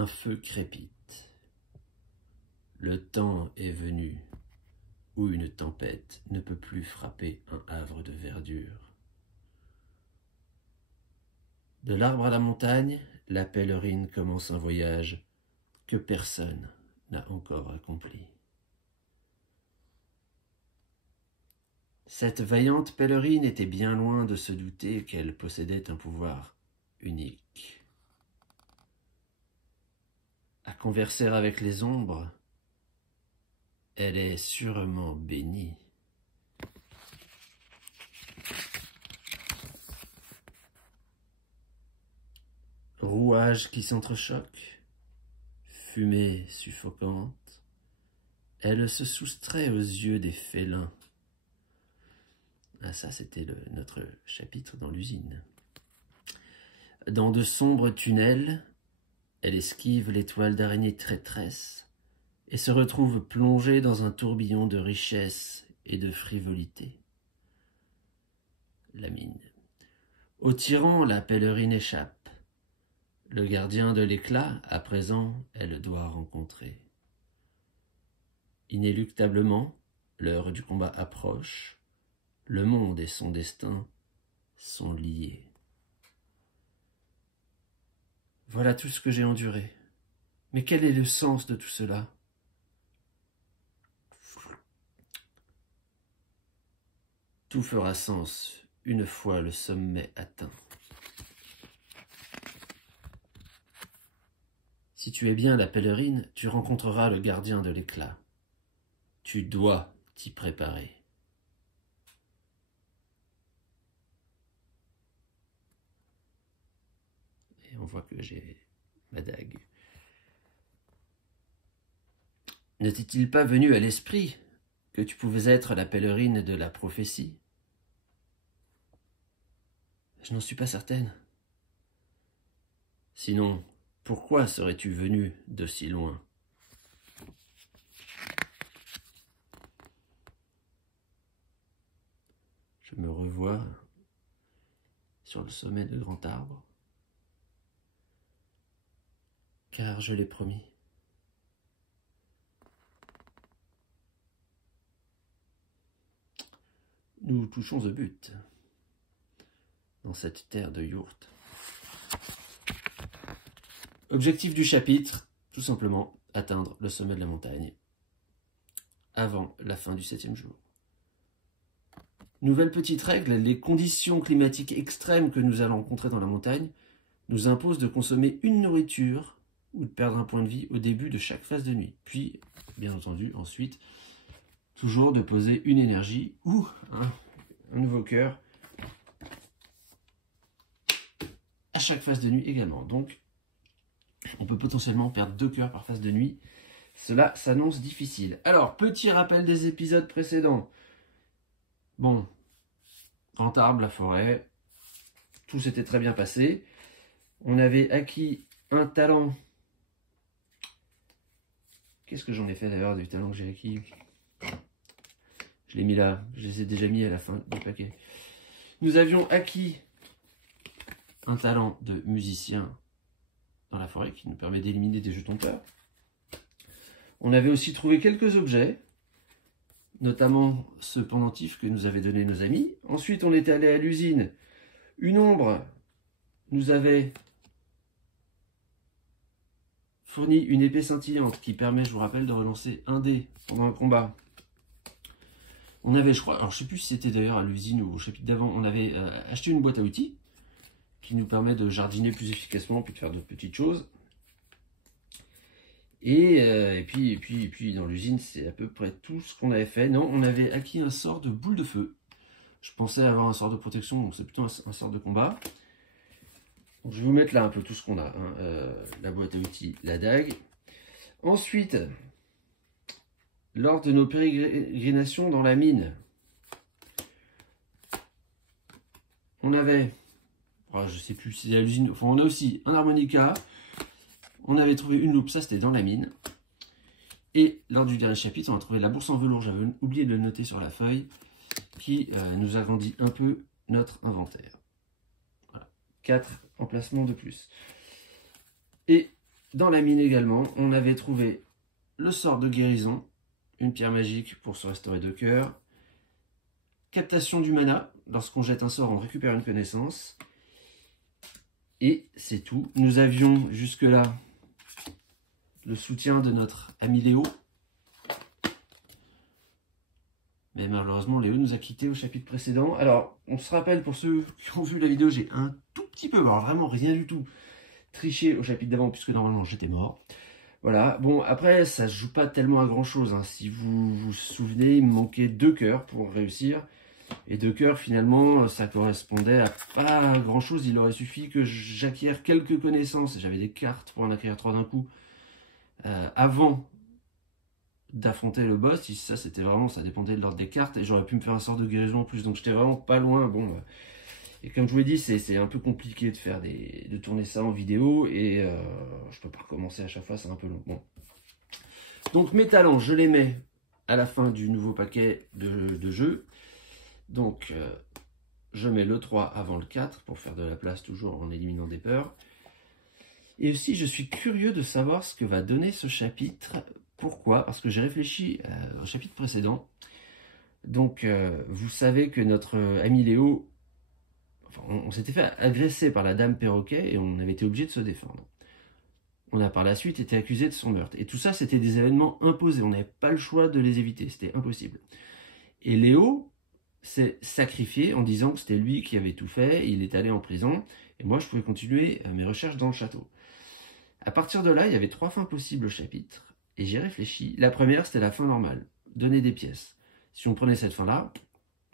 un feu crépite. Le temps est venu où une tempête ne peut plus frapper un havre de verdure. De l'arbre à la montagne, la pèlerine commence un voyage que personne n'a encore accompli. Cette vaillante pèlerine était bien loin de se douter qu'elle possédait un pouvoir unique. À converser avec les ombres, elle est sûrement bénie. Rouages qui s'entrechoquent, fumée suffocante, elle se soustrait aux yeux des félins. Ah, ça, c'était notre chapitre dans l'usine. Dans de sombres tunnels, elle esquive l'étoile d'araignée traîtresse et se retrouve plongée dans un tourbillon de richesse et de frivolité. La mine. Au tyran, la pèlerine échappe. Le gardien de l'éclat, à présent, elle doit rencontrer. Inéluctablement, l'heure du combat approche. Le monde et son destin sont liés. Voilà tout ce que j'ai enduré. Mais quel est le sens de tout cela? Tout fera sens une fois le sommet atteint. Si tu es bien la pèlerine, tu rencontreras le gardien de l'éclat. Tu dois t'y préparer. Et on voit que j'ai ma dague. Ne t'est-il pas venu à l'esprit que tu pouvais être la pèlerine de la prophétie? Je n'en suis pas certaine. Sinon, pourquoi serais-tu venu de si loin? Je me revois sur le sommet de grand arbre, car je l'ai promis. Nous touchons au but dans cette terre de yourte. Objectif du chapitre, tout simplement atteindre le sommet de la montagne avant la fin du 7e jour. Nouvelle petite règle, les conditions climatiques extrêmes que nous allons rencontrer dans la montagne nous imposent de consommer une nourriture ou de perdre un point de vie au début de chaque phase de nuit. Puis, bien entendu, ensuite, toujours de poser une énergie ou un nouveau cœur à chaque phase de nuit également. Donc, on peut potentiellement perdre 2 cœurs par phase de nuit. Cela s'annonce difficile. Alors, petit rappel des épisodes précédents. Bon, grand arbre, la forêt, tout s'était très bien passé. On avait acquis un talent. Qu'est-ce que j'en ai fait d'ailleurs du talent que j'ai acquis? Je l'ai mis là, je les ai déjà mis à la fin du paquet. Nous avions acquis un talent de musicien dans la forêt qui nous permet d'éliminer des jetons peur. On avait aussi trouvé quelques objets, notamment ce pendentif que nous avaient donné nos amis. Ensuite, on était allé à l'usine. Une ombre nous avait fourni une épée scintillante qui permet, je vous rappelle, de relancer un dé pendant un combat. On avait, je crois, alors je sais plus si c'était d'ailleurs à l'usine ou au chapitre d'avant, on avait acheté une boîte à outils qui nous permet de jardiner plus efficacement puis de faire d'autres petites choses. Et puis dans l'usine, c'est à peu près tout ce qu'on avait fait. Non, on avait acquis un sort de boule de feu. Je pensais avoir un sort de protection, donc c'est plutôt un sort de combat. Donc, je vais vous mettre là un peu tout ce qu'on a. La boîte à outils, la dague. Ensuite, lors de nos pérégrinations dans la mine, on avait, je sais plus si c'est à l'usine, enfin on a aussi un harmonica. On avait trouvé une loupe, ça c'était dans la mine. Et lors du dernier chapitre, on a trouvé la bourse en velours, j'avais oublié de le noter sur la feuille, qui nous agrandit un peu notre inventaire. Voilà, 4 emplacements de plus. Et dans la mine également, on avait trouvé le sort de guérison, une pierre magique pour se restaurer 2 cœurs, captation du mana, lorsqu'on jette un sort, on récupère une connaissance, et c'est tout. Nous avions jusque-là le soutien de notre ami Léo, mais malheureusement Léo nous a quittés au chapitre précédent. Alors, on se rappelle, pour ceux qui ont vu la vidéo, j'ai un tout petit peu, alors vraiment rien du tout, triché au chapitre d'avant, puisque normalement j'étais mort. Voilà, bon, après, ça se joue pas tellement à grand chose, hein. Si vous vous souvenez, il me manquait 2 cœurs pour réussir. Et 2 cœurs, finalement, ça correspondait à pas grand chose. Il aurait suffi que j'acquière quelques connaissances. J'avais des cartes pour en acquérir 3 d'un coup. Avant d'affronter le boss, si ça c'était vraiment, ça dépendait de l'ordre des cartes. Et j'aurais pu me faire un sort de guérison en plus. Donc j'étais vraiment pas loin. Bon, et comme je vous l'ai dit, c'est un peu compliqué de faire de tourner ça en vidéo. Et je peux pas recommencer à chaque fois, c'est un peu long. Bon. Donc mes talents, je les mets à la fin du nouveau paquet de jeux. Donc, je mets le 3 avant le 4 pour faire de la place toujours en éliminant des peurs. Et aussi, je suis curieux de savoir ce que va donner ce chapitre. Pourquoi? Parce que j'ai réfléchi au chapitre précédent. Donc, vous savez que notre ami Léo, enfin, on s'était fait agresser par la dame perroquet et on avait été obligé de se défendre. On a par la suite été accusé de son meurtre. Et tout ça, c'était des événements imposés. On n'avait pas le choix de les éviter. C'était impossible. Et Léo s'est sacrifié en disant que c'était lui qui avait tout fait, il est allé en prison, et moi je pouvais continuer mes recherches dans le château. À partir de là, il y avait 3 fins possibles au chapitre, et j'ai réfléchi. La première, c'était la fin normale, donner des pièces. Si on prenait cette fin-là,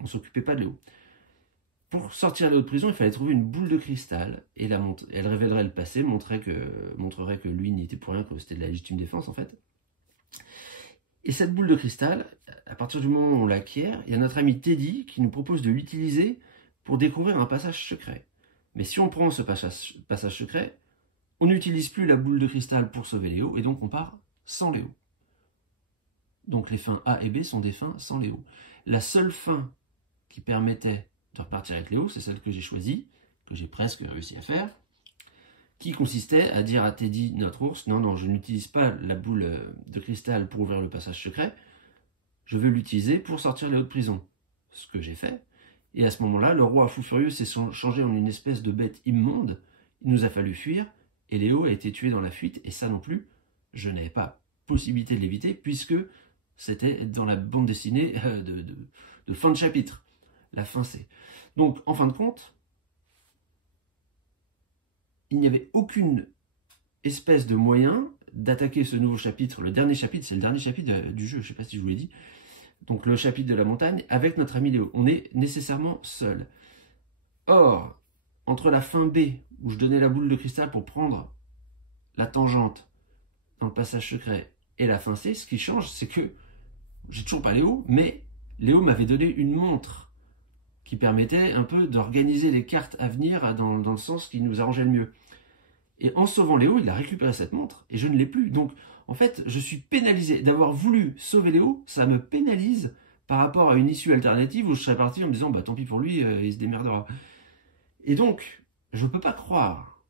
on ne s'occupait pas de Léo. Pour sortir Léo de prison, il fallait trouver une boule de cristal, et elle révélerait le passé, montrerait que lui n'y était pour rien, que c'était de la légitime défense en fait. Et cette boule de cristal, à partir du moment où on l'acquiert, il y a notre ami Teddy qui nous propose de l'utiliser pour découvrir un passage secret. Mais si on prend ce passage secret, on n'utilise plus la boule de cristal pour sauver Léo, et donc on part sans Léo. Donc les fins A et B sont des fins sans Léo. La seule fin qui permettait de repartir avec Léo, c'est celle que j'ai choisie, que j'ai presque réussi à faire, qui consistait à dire à Teddy, notre ours, non, non, je n'utilise pas la boule de cristal pour ouvrir le passage secret, je veux l'utiliser pour sortir Léo de prison. Ce que j'ai fait. Et à ce moment-là, le roi fou furieux s'est changé en une espèce de bête immonde, il nous a fallu fuir, et Léo a été tué dans la fuite, et ça non plus, je n'avais pas possibilité de l'éviter, puisque c'était dans la bande dessinée de fin de chapitre. La fin c'est. Donc, en fin de compte, il n'y avait aucune espèce de moyen d'attaquer ce nouveau chapitre. Le dernier chapitre, c'est le dernier chapitre du jeu, je ne sais pas si je vous l'ai dit. Donc le chapitre de la montagne, avec notre ami Léo. On est nécessairement seul. Or, entre la fin B, où je donnais la boule de cristal pour prendre la tangente dans le passage secret, et la fin C, ce qui change, c'est que j'ai toujours pas Léo, mais Léo m'avait donné une montre qui permettait un peu d'organiser les cartes à venir dans le sens qui nous arrangeait le mieux. Et en sauvant Léo, il a récupéré cette montre, et je ne l'ai plus. Donc, en fait, je suis pénalisé. D'avoir voulu sauver Léo, ça me pénalise par rapport à une issue alternative où je serais parti en me disant, bah tant pis pour lui, il se démerdera. Et donc, je ne peux pas croire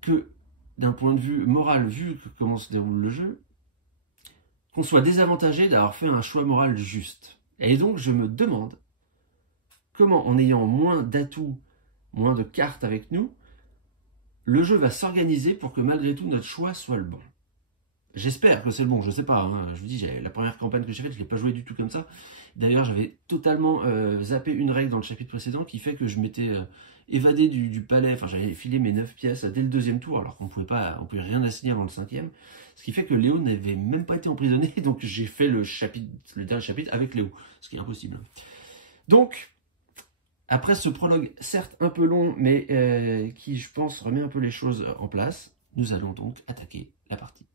que, d'un point de vue moral, vu comment se déroule le jeu, qu'on soit désavantagé d'avoir fait un choix moral juste. Et donc, je me demande comment, en ayant moins d'atouts, moins de cartes avec nous, le jeu va s'organiser pour que malgré tout notre choix soit le bon. J'espère que c'est le bon, je sais pas, hein. Je vous dis, la première campagne que j'ai faite, je ne l'ai pas joué du tout comme ça. D'ailleurs, j'avais totalement zappé une règle dans le chapitre précédent qui fait que je m'étais évadé du palais, enfin j'avais filé mes 9 pièces dès le 2e tour, alors qu'on pouvait rien assigner avant le 5e. Ce qui fait que Léo n'avait même pas été emprisonné, donc j'ai fait le dernier chapitre avec Léo, ce qui est impossible. Donc, après ce prologue, certes un peu long, mais qui, je pense, remet un peu les choses en place, nous allons donc attaquer la partie.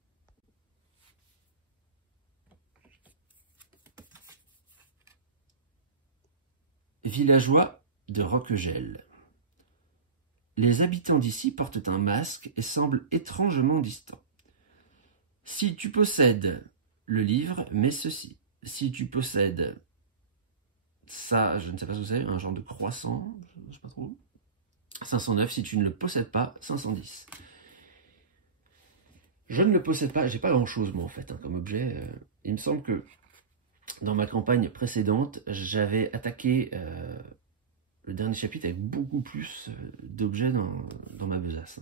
Villageois de Roquegel. Les habitants d'ici portent un masque et semblent étrangement distants. Si tu possèdes le livre, mets ceci. Si tu possèdes ça, je ne sais pas ce que c'est, un genre de croissant, je ne sais pas trop. 509, si tu ne le possèdes pas, 510. Je ne le possède pas, j'ai pas grand chose moi en fait hein, comme objet. Il me semble que dans ma campagne précédente, j'avais attaqué le dernier chapitre avec beaucoup plus d'objets dans ma besace.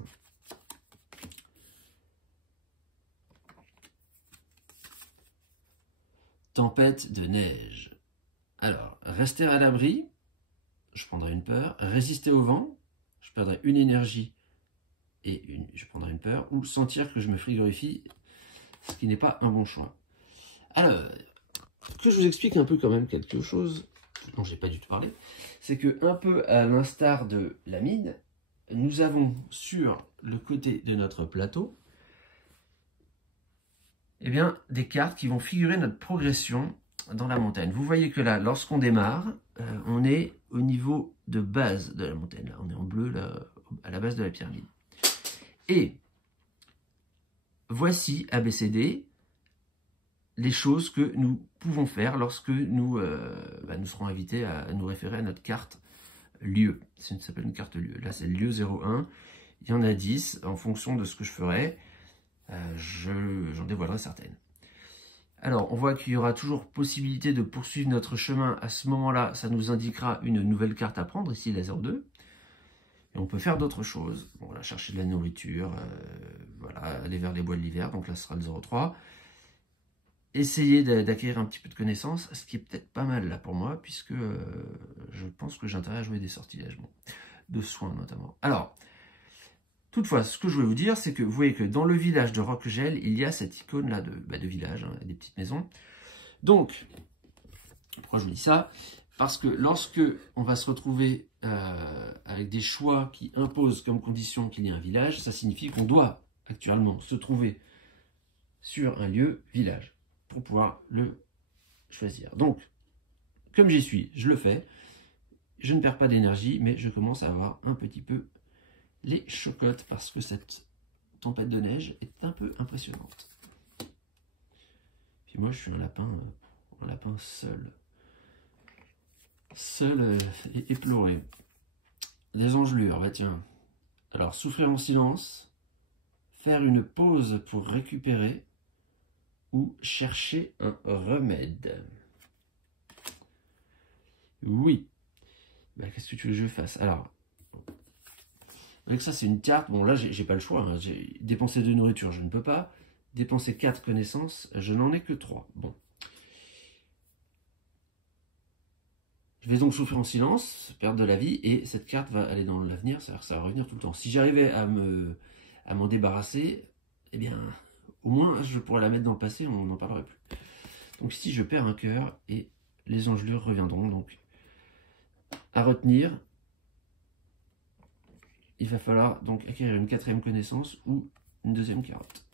Tempête de neige. Alors, rester à l'abri, je prendrai une peur. Résister au vent, je perdrai une énergie et je prendrai une peur. Ou sentir que je me frigorifie, ce qui n'est pas un bon choix. Alors, que je vous explique un peu quand même quelque chose dont j'ai pas du tout parlé, c'est que un peu à l'instar de la mine, nous avons sur le côté de notre plateau, eh bien, des cartes qui vont figurer notre progression dans la montagne. Vous voyez que là, lorsqu'on démarre, on est au niveau de base de la montagne. Là, on est en bleu là, à la base de la pyramide. Et voici ABCD, les choses que nous pouvons faire lorsque nous serons invités à nous référer à notre carte lieu. Ça s'appelle une carte lieu. Là, c'est le lieu 01. Il y en a 10. En fonction de ce que je ferai, j'en dévoilerai certaines. Alors, on voit qu'il y aura toujours possibilité de poursuivre notre chemin. À ce moment-là, ça nous indiquera une nouvelle carte à prendre, ici la 02. Et on peut faire d'autres choses. Bon, là, chercher de la nourriture, voilà, aller vers les bois de l'hiver, donc là, ce sera le 03. Essayer d'acquérir un petit peu de connaissances, ce qui est peut-être pas mal là pour moi, puisque je pense que j'ai intérêt à jouer des sortilèges, bon, de soins notamment. Alors, toutefois, ce que je voulais vous dire, c'est que vous voyez que dans le village de Roquegel, il y a cette icône-là de village, hein, des petites maisons. Donc, pourquoi je vous dis ça? Parce que lorsque on va se retrouver avec des choix qui imposent comme condition qu'il y ait un village, ça signifie qu'on doit actuellement se trouver sur un lieu village pour pouvoir le choisir. Donc, comme j'y suis, je le fais. Je ne perds pas d'énergie, mais je commence à avoir un petit peu les chocottes parce que cette tempête de neige est un peu impressionnante. Puis moi, je suis un lapin seul. Seul et éploré. Des engelures, bah tiens. Alors, souffrir en silence, faire une pause pour récupérer ou chercher un remède. Oui. Bah, qu'est-ce que tu veux que je fasse? Alors, avec ça, c'est une carte. Bon, là, j'ai pas le choix. Hein. J'ai dépensé 2 nourriture, je ne peux pas. Dépenser 4 connaissances, je n'en ai que 3. Bon. Je vais donc souffrir en silence, perdre de la vie, et cette carte va aller dans l'avenir, c'est-à-dire que ça va revenir tout le temps. Si j'arrivais à m'en débarrasser, eh bien, au moins, je pourrais la mettre dans le passé, on n'en parlerait plus. Donc ici, je perds un cœur, et les engelures reviendront. Donc, à retenir, il va falloir donc acquérir une 4e connaissance ou une 2e carotte.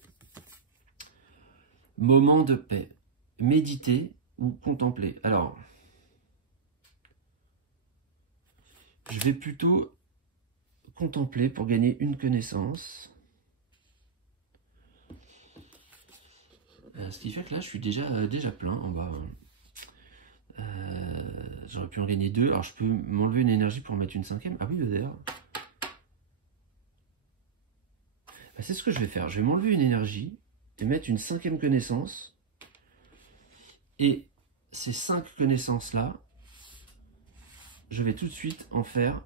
Moment de paix. Méditer ou contempler. Alors, je vais plutôt contempler pour gagner une connaissance. Ce qui fait que là, je suis déjà plein en bas. J'aurais pu en gagner 2. Alors, je peux m'enlever une énergie pour mettre une 5e. Ah oui, d'ailleurs. C'est ce que je vais faire. Je vais m'enlever une énergie et mettre une 5e connaissance. Et ces 5 connaissances-là, je vais tout de suite en faire.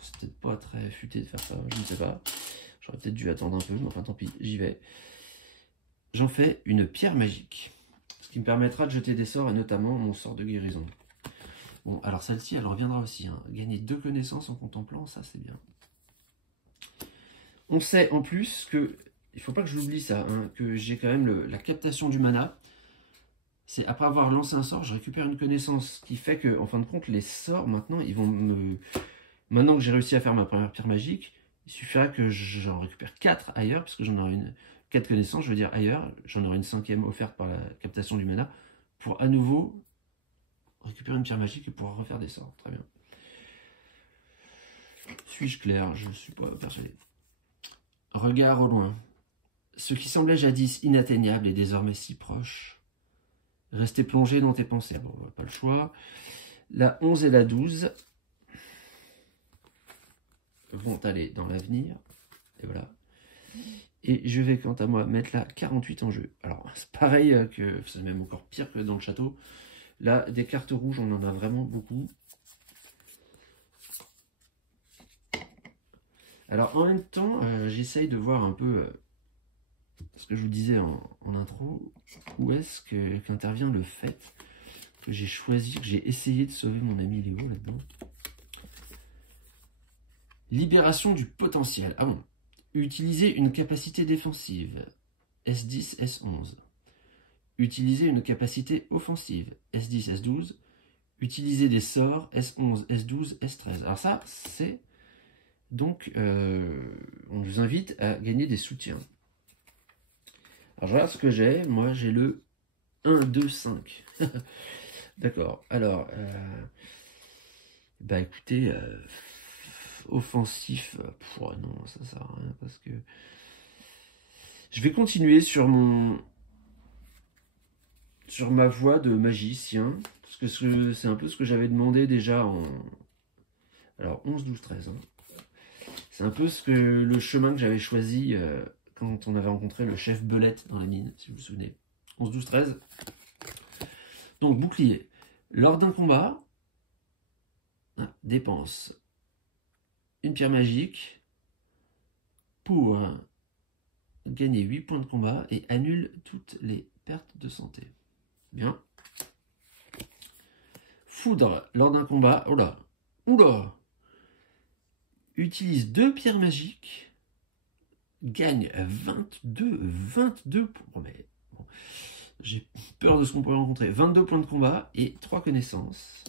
C'est peut-être pas très futé de faire ça, je ne sais pas. J'aurais peut-être dû attendre un peu, mais enfin tant pis, j'y vais. J'en fais une pierre magique, ce qui me permettra de jeter des sorts et notamment mon sort de guérison. Bon, alors celle-ci, elle reviendra aussi. Hein. Gagner 2 connaissances en contemplant, ça c'est bien. On sait en plus que, il ne faut pas que je l'oublie ça, hein, que j'ai quand même la captation du mana. C'est après avoir lancé un sort, je récupère une connaissance, ce qui fait que, en fin de compte, les sorts, maintenant, ils vont me... Maintenant que j'ai réussi à faire ma première pierre magique, il suffirait que j'en récupère 4 ailleurs, parce que j'en aurai 4 connaissances, je veux dire ailleurs, j'en aurai une 5e offerte par la captation du mana, pour à nouveau récupérer une pierre magique et pouvoir refaire des sorts. Très bien. Suis-je clair? Je ne suis pas persuadé. Regard au loin. Ce qui semblait jadis inatteignable est désormais si proche. Rester plongé dans tes pensées. Bon, pas le choix. La 11 et la 12. vont aller dans l'avenir. Et voilà. Et je vais, quant à moi, mettre la 48 en jeu. Alors, c'est pareil que... C'est même encore pire que dans le château. Là, des cartes rouges, on en a vraiment beaucoup. Alors, en même temps, j'essaye de voir un peu... ce que je vous disais en intro. Où est-ce qu'intervient le fait que j'ai choisi, que j'ai essayé de sauver mon ami Léo là-dedans. Libération du potentiel. Ah bon. Utiliser une capacité défensive. S10, S11. Utiliser une capacité offensive. S10, S12. Utiliser des sorts. S11, S12, S13. Alors ça, c'est... Donc, on vous invite à gagner des soutiens. Alors, je regarde ce que j'ai. Moi, j'ai le 1, 2, 5. D'accord. Alors, bah écoutez... offensif, non, ça sert à rien parce que je vais continuer sur ma voie de magicien parce que c'est un peu ce que j'avais demandé déjà alors 11, 12, 13 hein. C'est un peu le chemin que j'avais choisi quand on avait rencontré le chef Belette dans la mine, si vous vous souvenez. 11, 12, 13. Donc bouclier. Lors d'un combat, dépense une pierre magique pour gagner 8 points de combat et annule toutes les pertes de santé. Bien. Foudre lors d'un combat. Oula. Oula. Utilise 2 pierres magiques. Gagne 22 points. Mais bon, j'ai peur de ce qu'on pourrait rencontrer. 22 points de combat et 3 connaissances.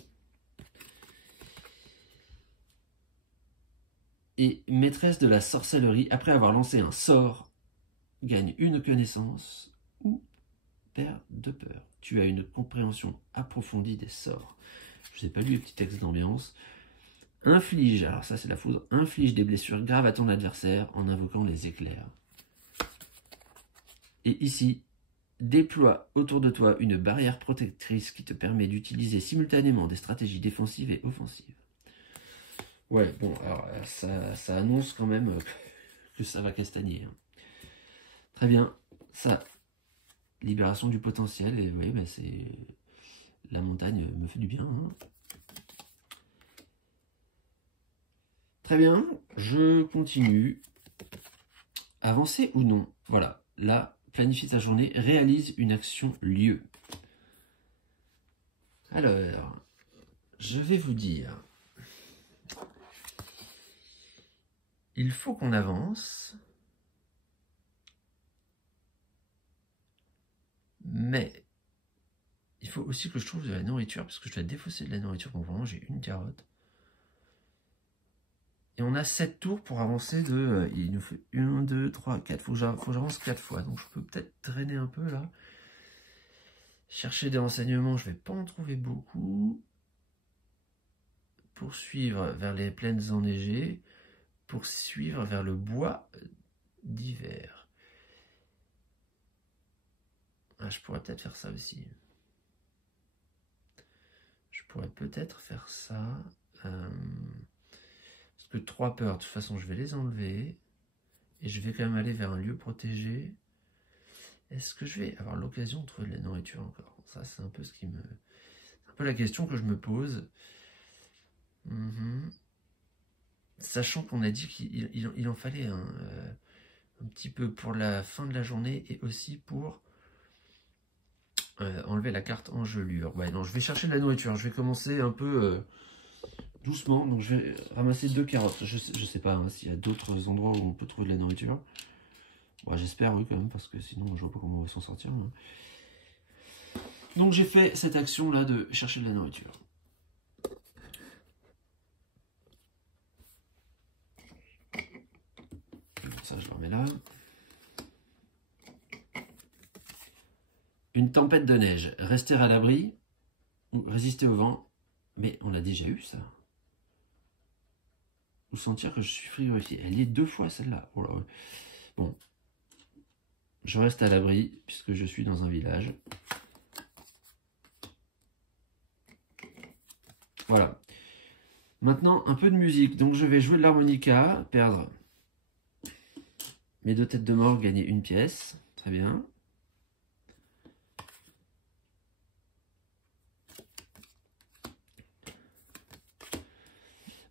Et maîtresse de la sorcellerie, après avoir lancé un sort, gagne une connaissance ou perd de peur. Tu as une compréhension approfondie des sorts. Je vous ai pas lu les petits textes d'ambiance. Inflige, alors ça c'est la foudre, inflige des blessures graves à ton adversaire en invoquant les éclairs. Et ici, déploie autour de toi une barrière protectrice qui te permet d'utiliser simultanément des stratégies défensives et offensives. Ouais, bon, alors ça annonce quand même que ça va castagner. Hein. Très bien, ça, libération du potentiel, et oui, bah c'est... La montagne me fait du bien. Hein. Très bien, je continue. Avancer ou non? Voilà, là, planifie ta journée, réalise une action lieu. Alors, je vais vous dire... Il faut qu'on avance, mais il faut aussi que je trouve de la nourriture, parce que je dois défausser de la nourriture. Bon, vraiment, j'ai une carotte. Et on a 7 tours pour avancer de... il nous fait 1, 2, 3, 4. Faut que j'avance 4 fois. Donc je peux peut-être traîner un peu là. Chercher des renseignements, je vais pas en trouver beaucoup. Poursuivre vers les plaines enneigées. Poursuivre vers le bois d'hiver. Ah, je pourrais peut-être faire ça aussi. Je pourrais peut-être faire ça. Parce que 3 peurs, de toute façon, je vais les enlever. Et je vais quand même aller vers un lieu protégé. Est-ce que je vais avoir l'occasion de trouver de la nourriture encore? Ça, c'est un peu ce qui me... C'est un peu la question que je me pose. Sachant qu'on a dit qu'il en fallait un petit peu pour la fin de la journée et aussi pour enlever la carte engelure. Ouais, non, je vais chercher de la nourriture. Je vais commencer un peu doucement. Donc, je vais ramasser 2 carottes. Je sais pas hein, s'il y a d'autres endroits où on peut trouver de la nourriture. Bon, j'espère, oui, quand même, parce que sinon, je vois pas comment on va s'en sortir. Hein. Donc, j'ai fait cette action-là de chercher de la nourriture. Ça, je le remets là. Une tempête de neige. Rester à l'abri ou résister au vent. Mais on l'a déjà eu, ça. Ou sentir que je suis frigorifié. Elle y est 2 fois, celle-là. Oh là. Bon. Je reste à l'abri, puisque je suis dans un village. Voilà. Maintenant, un peu de musique. Donc je vais jouer de l'harmonica, perdre mes 2 têtes de mort, gagner une pièce. Très bien.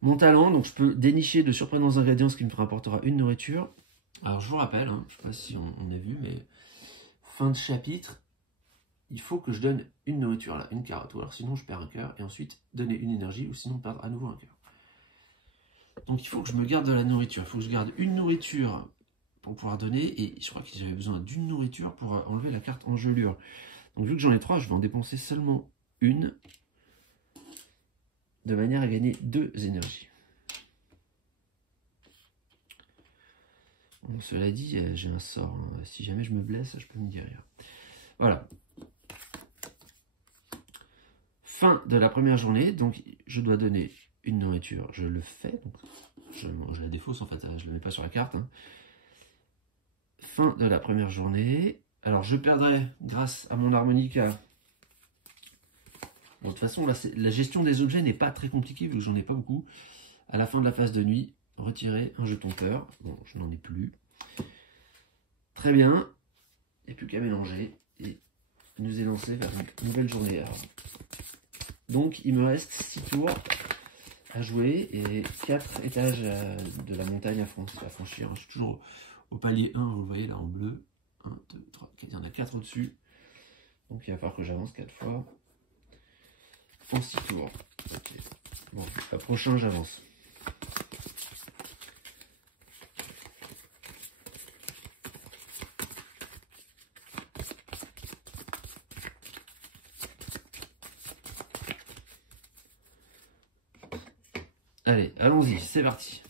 Mon talent, donc je peux dénicher de surprenants ingrédients, ce qui me rapportera une nourriture. Alors je vous rappelle, hein, je ne sais pas si on a vu, mais fin de chapitre, il faut que je donne une nourriture là, une carotte, ou alors sinon je perds un cœur, et ensuite donner une énergie, ou sinon perdre à nouveau un cœur. Donc il faut que je me garde de la nourriture, il faut que je garde une nourriture pour pouvoir donner, et je crois que j'avais besoin d'une nourriture pour enlever la carte engelure. Donc vu que j'en ai 3, je vais en dépenser seulement une, de manière à gagner 2 énergies. Bon, cela dit, j'ai un sort, hein. Si jamais je me blesse, je peux me guérir. Voilà. Fin de la première journée, donc je dois donner une nourriture, je le fais, donc je la défausse en fait, je ne la mets pas sur la carte. Hein. Fin de la première journée, alors je perdrai grâce à mon harmonica. Bon, de toute façon, là, la gestion des objets n'est pas très compliquée vu que j'en ai pas beaucoup. À la fin de la phase de nuit, retirer un jeton peur, bon je n'en ai plus. Très bien, il n'y a plus qu'à mélanger et nous élancer vers une nouvelle journée. Alors, donc il me reste 6 tours à jouer et 4 étages de la montagne à franchir. Je suis toujours au palier 1, vous le voyez là en bleu. 1, 2, 3, 4, il y en a 4 au-dessus. Donc il va falloir que j'avance 4 fois. En 6 tours. Okay. Bon, le prochain j'avance. Allez, allons-y, c'est parti.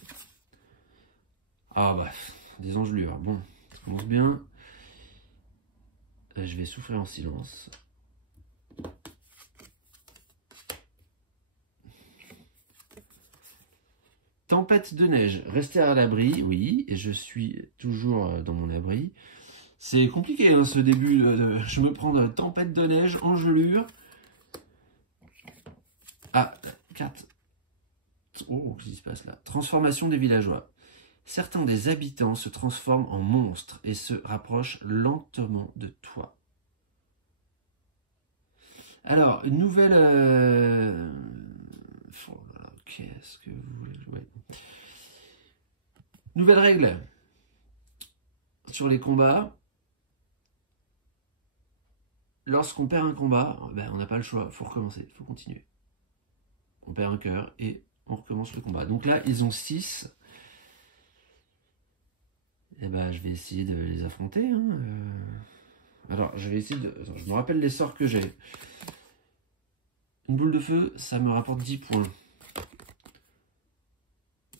Ah bah, des engelures. Bon, ça commence bien. Je vais souffler en silence. Tempête de neige. Rester à l'abri, oui, et je suis toujours dans mon abri. C'est compliqué hein, ce début. Je me prends de tempête de neige, engelure. Ah, 4. Oh, qu'est-ce qui se passe là? Transformation des villageois. Certains des habitants se transforment en monstres et se rapprochent lentement de toi. Alors, une nouvelle... Oh là là, qu'est-ce que vous voulez jouer? Nouvelle règle sur les combats. Lorsqu'on perd un combat, ben, on n'a pas le choix, il faut recommencer, il faut continuer. On perd un cœur et on recommence le combat. Donc là, ils ont 6. Et ben, je vais essayer de les affronter. Hein. Alors, je vais essayer de... Attends, je me rappelle les sorts que j'ai. Une boule de feu, ça me rapporte 10 points.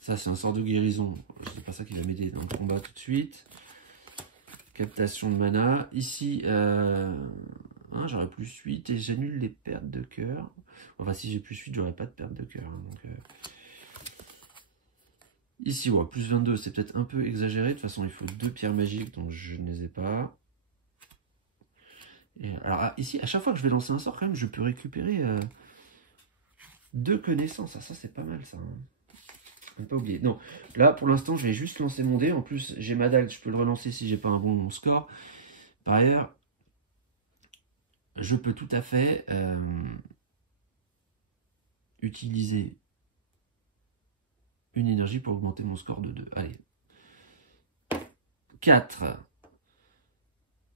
Ça, c'est un sort de guérison. C'est pas ça qui va m'aider dans le combat tout de suite. Captation de mana. Ici, j'aurai plus 8 et j'annule les pertes de cœur. Enfin, si j'ai plus 8, j'aurai pas de perte de cœur. Hein, donc, ici, ouais, plus 22, c'est peut-être un peu exagéré. De toute façon, il faut 2 pierres magiques, donc je ne les ai pas. Et, alors, ici, à chaque fois que je vais lancer un sort, quand même, je peux récupérer 2 connaissances. Ah, ça, c'est pas mal, ça. Hein. Ne pas oublier. Non, là, pour l'instant, je vais juste lancer mon dé. En plus, j'ai ma dague, je peux le relancer si j'ai pas un bon score. Par ailleurs, je peux tout à fait utiliser une énergie pour augmenter mon score de 2. Allez. 4.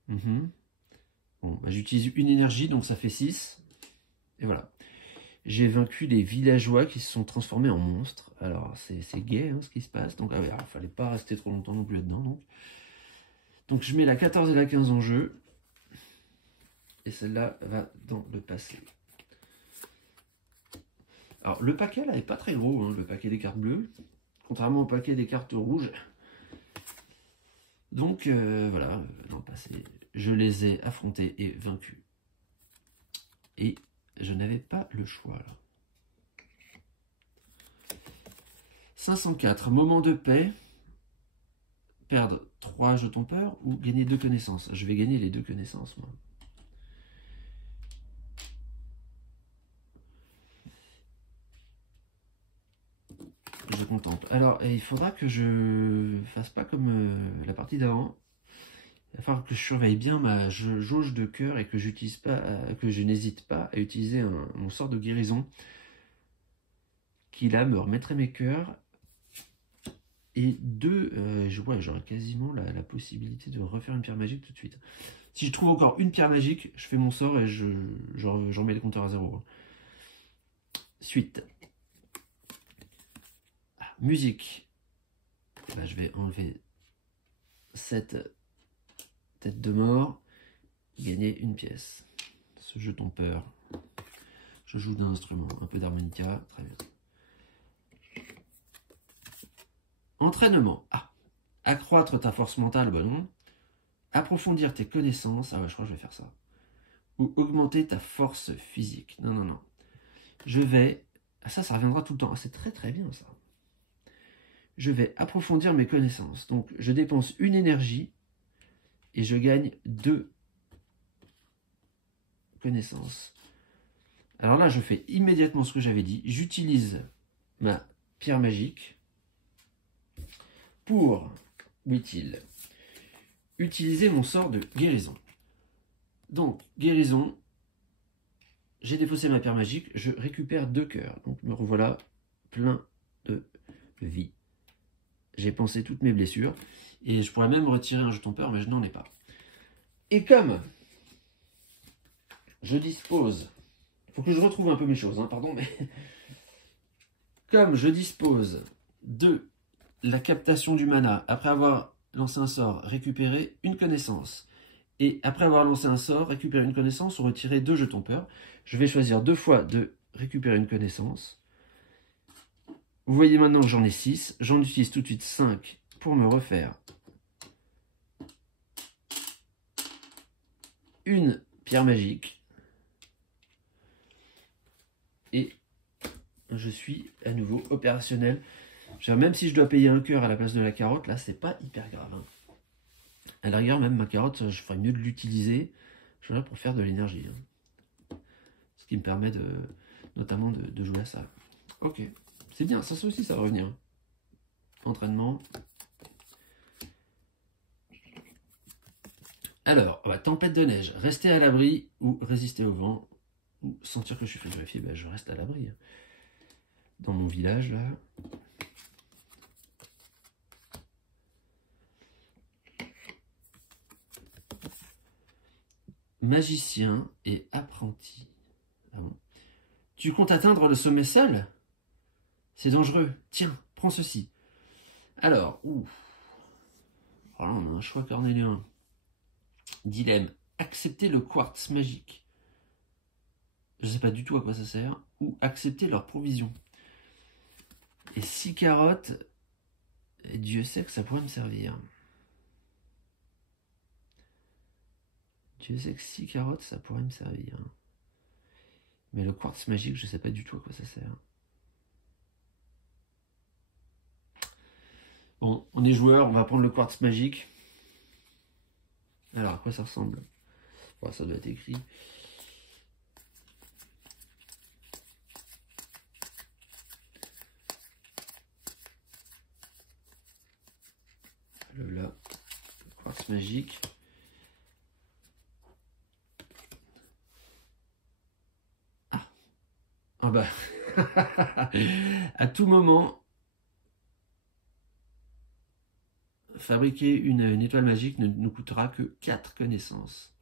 Bon, bah, j'utilise une énergie, donc ça fait 6. Et voilà. J'ai vaincu les villageois qui se sont transformés en monstres. Alors, c'est gai hein, ce qui se passe. Donc, il ne fallait pas rester trop longtemps non plus là-dedans. Donc, je mets la 14 et la 15 en jeu. Et celle-là va dans le passé. Alors, le paquet, là, n'est pas très gros, hein, le paquet des cartes bleues. Contrairement au paquet des cartes rouges. Donc, voilà, dans le passé, je les ai affrontés et vaincus. Et je n'avais pas le choix, là. 504, moment de paix. Perdre 3 jetons peur ou gagner 2 connaissances. Je vais gagner les 2 connaissances, moi. je contemple. Alors, il faudra que je fasse pas comme la partie d'avant. Il va falloir que je surveille bien ma jauge de cœur et que j'utilise pas, que je n'hésite pas à utiliser mon sort de guérison qui là me remettrait mes cœurs. Et deux, j'aurais quasiment la possibilité de refaire une pierre magique tout de suite. Si je trouve encore une pierre magique, je fais mon sort et je remets les compteurs à zéro. Suite. Ah, musique. Là, je vais enlever cette tête de mort. Gagner une pièce. Ce jeton peur. Je joue d'un instrument. Un peu d'harmonica. Très bien. Entraînement. Ah. Accroître ta force mentale. Bah non. Approfondir tes connaissances. Ah ouais, je crois que je vais faire ça. Ou augmenter ta force physique. Non, non, non. Je vais... Ça reviendra tout le temps. C'est très très bien ça. Je vais approfondir mes connaissances. Donc, je dépense une énergie et je gagne 2 connaissances. Alors là, je fais immédiatement ce que j'avais dit. J'utilise ma pierre magique pour, dit-il, utiliser mon sort de guérison. Donc, guérison, j'ai défaussé ma pierre magique, je récupère 2 cœurs. Donc, me revoilà plein de vie. J'ai pensé toutes mes blessures. Et je pourrais même retirer un jeton peur, mais je n'en ai pas. Et comme je dispose... Il faut que je retrouve un peu mes choses, hein, pardon, mais... Comme je dispose de la captation du mana, après avoir lancé un sort, récupérer une connaissance. Et après avoir lancé un sort, récupérer une connaissance ou retirer 2 jetons peur. Je vais choisir 2 fois de récupérer une connaissance. Vous voyez maintenant que j'en ai 6. J'en utilise tout de suite 5 pour me refaire une pierre magique. Et je suis à nouveau opérationnel. Même si je dois payer un cœur à la place de la carotte, là, c'est pas hyper grave. Hein. À la rigueur, même ma carotte, je ferais mieux de l'utiliser. Je suis là pour faire de l'énergie. Hein. Ce qui me permet notamment de jouer à ça. Ok. C'est bien, ça aussi, ça va revenir. Entraînement. Alors, tempête de neige. Rester à l'abri ou résister au vent. Ou sentir que je suis frigorifié. Ben, je reste à l'abri. Dans mon village, là. Magicien et apprenti. Ah bon. Tu comptes atteindre le sommet seul? C'est dangereux. Tiens, prends ceci. Alors, ouf. Voilà, on a un choix cornélien. Dilemme. Accepter le quartz magique. Je ne sais pas du tout à quoi ça sert. Ou accepter leur provision. Et 6 carottes. Et Dieu sait que ça pourrait me servir. Dieu sait que 6 carottes, ça pourrait me servir. Mais le quartz magique, je ne sais pas du tout à quoi ça sert. Bon, on est joueur, on va prendre le quartz magique. Alors, à quoi ça ressemble? Bon, ça doit être écrit. Le quartz magique. Ah bah, à tout moment, fabriquer une étoile magique ne nous coûtera que 4 connaissances.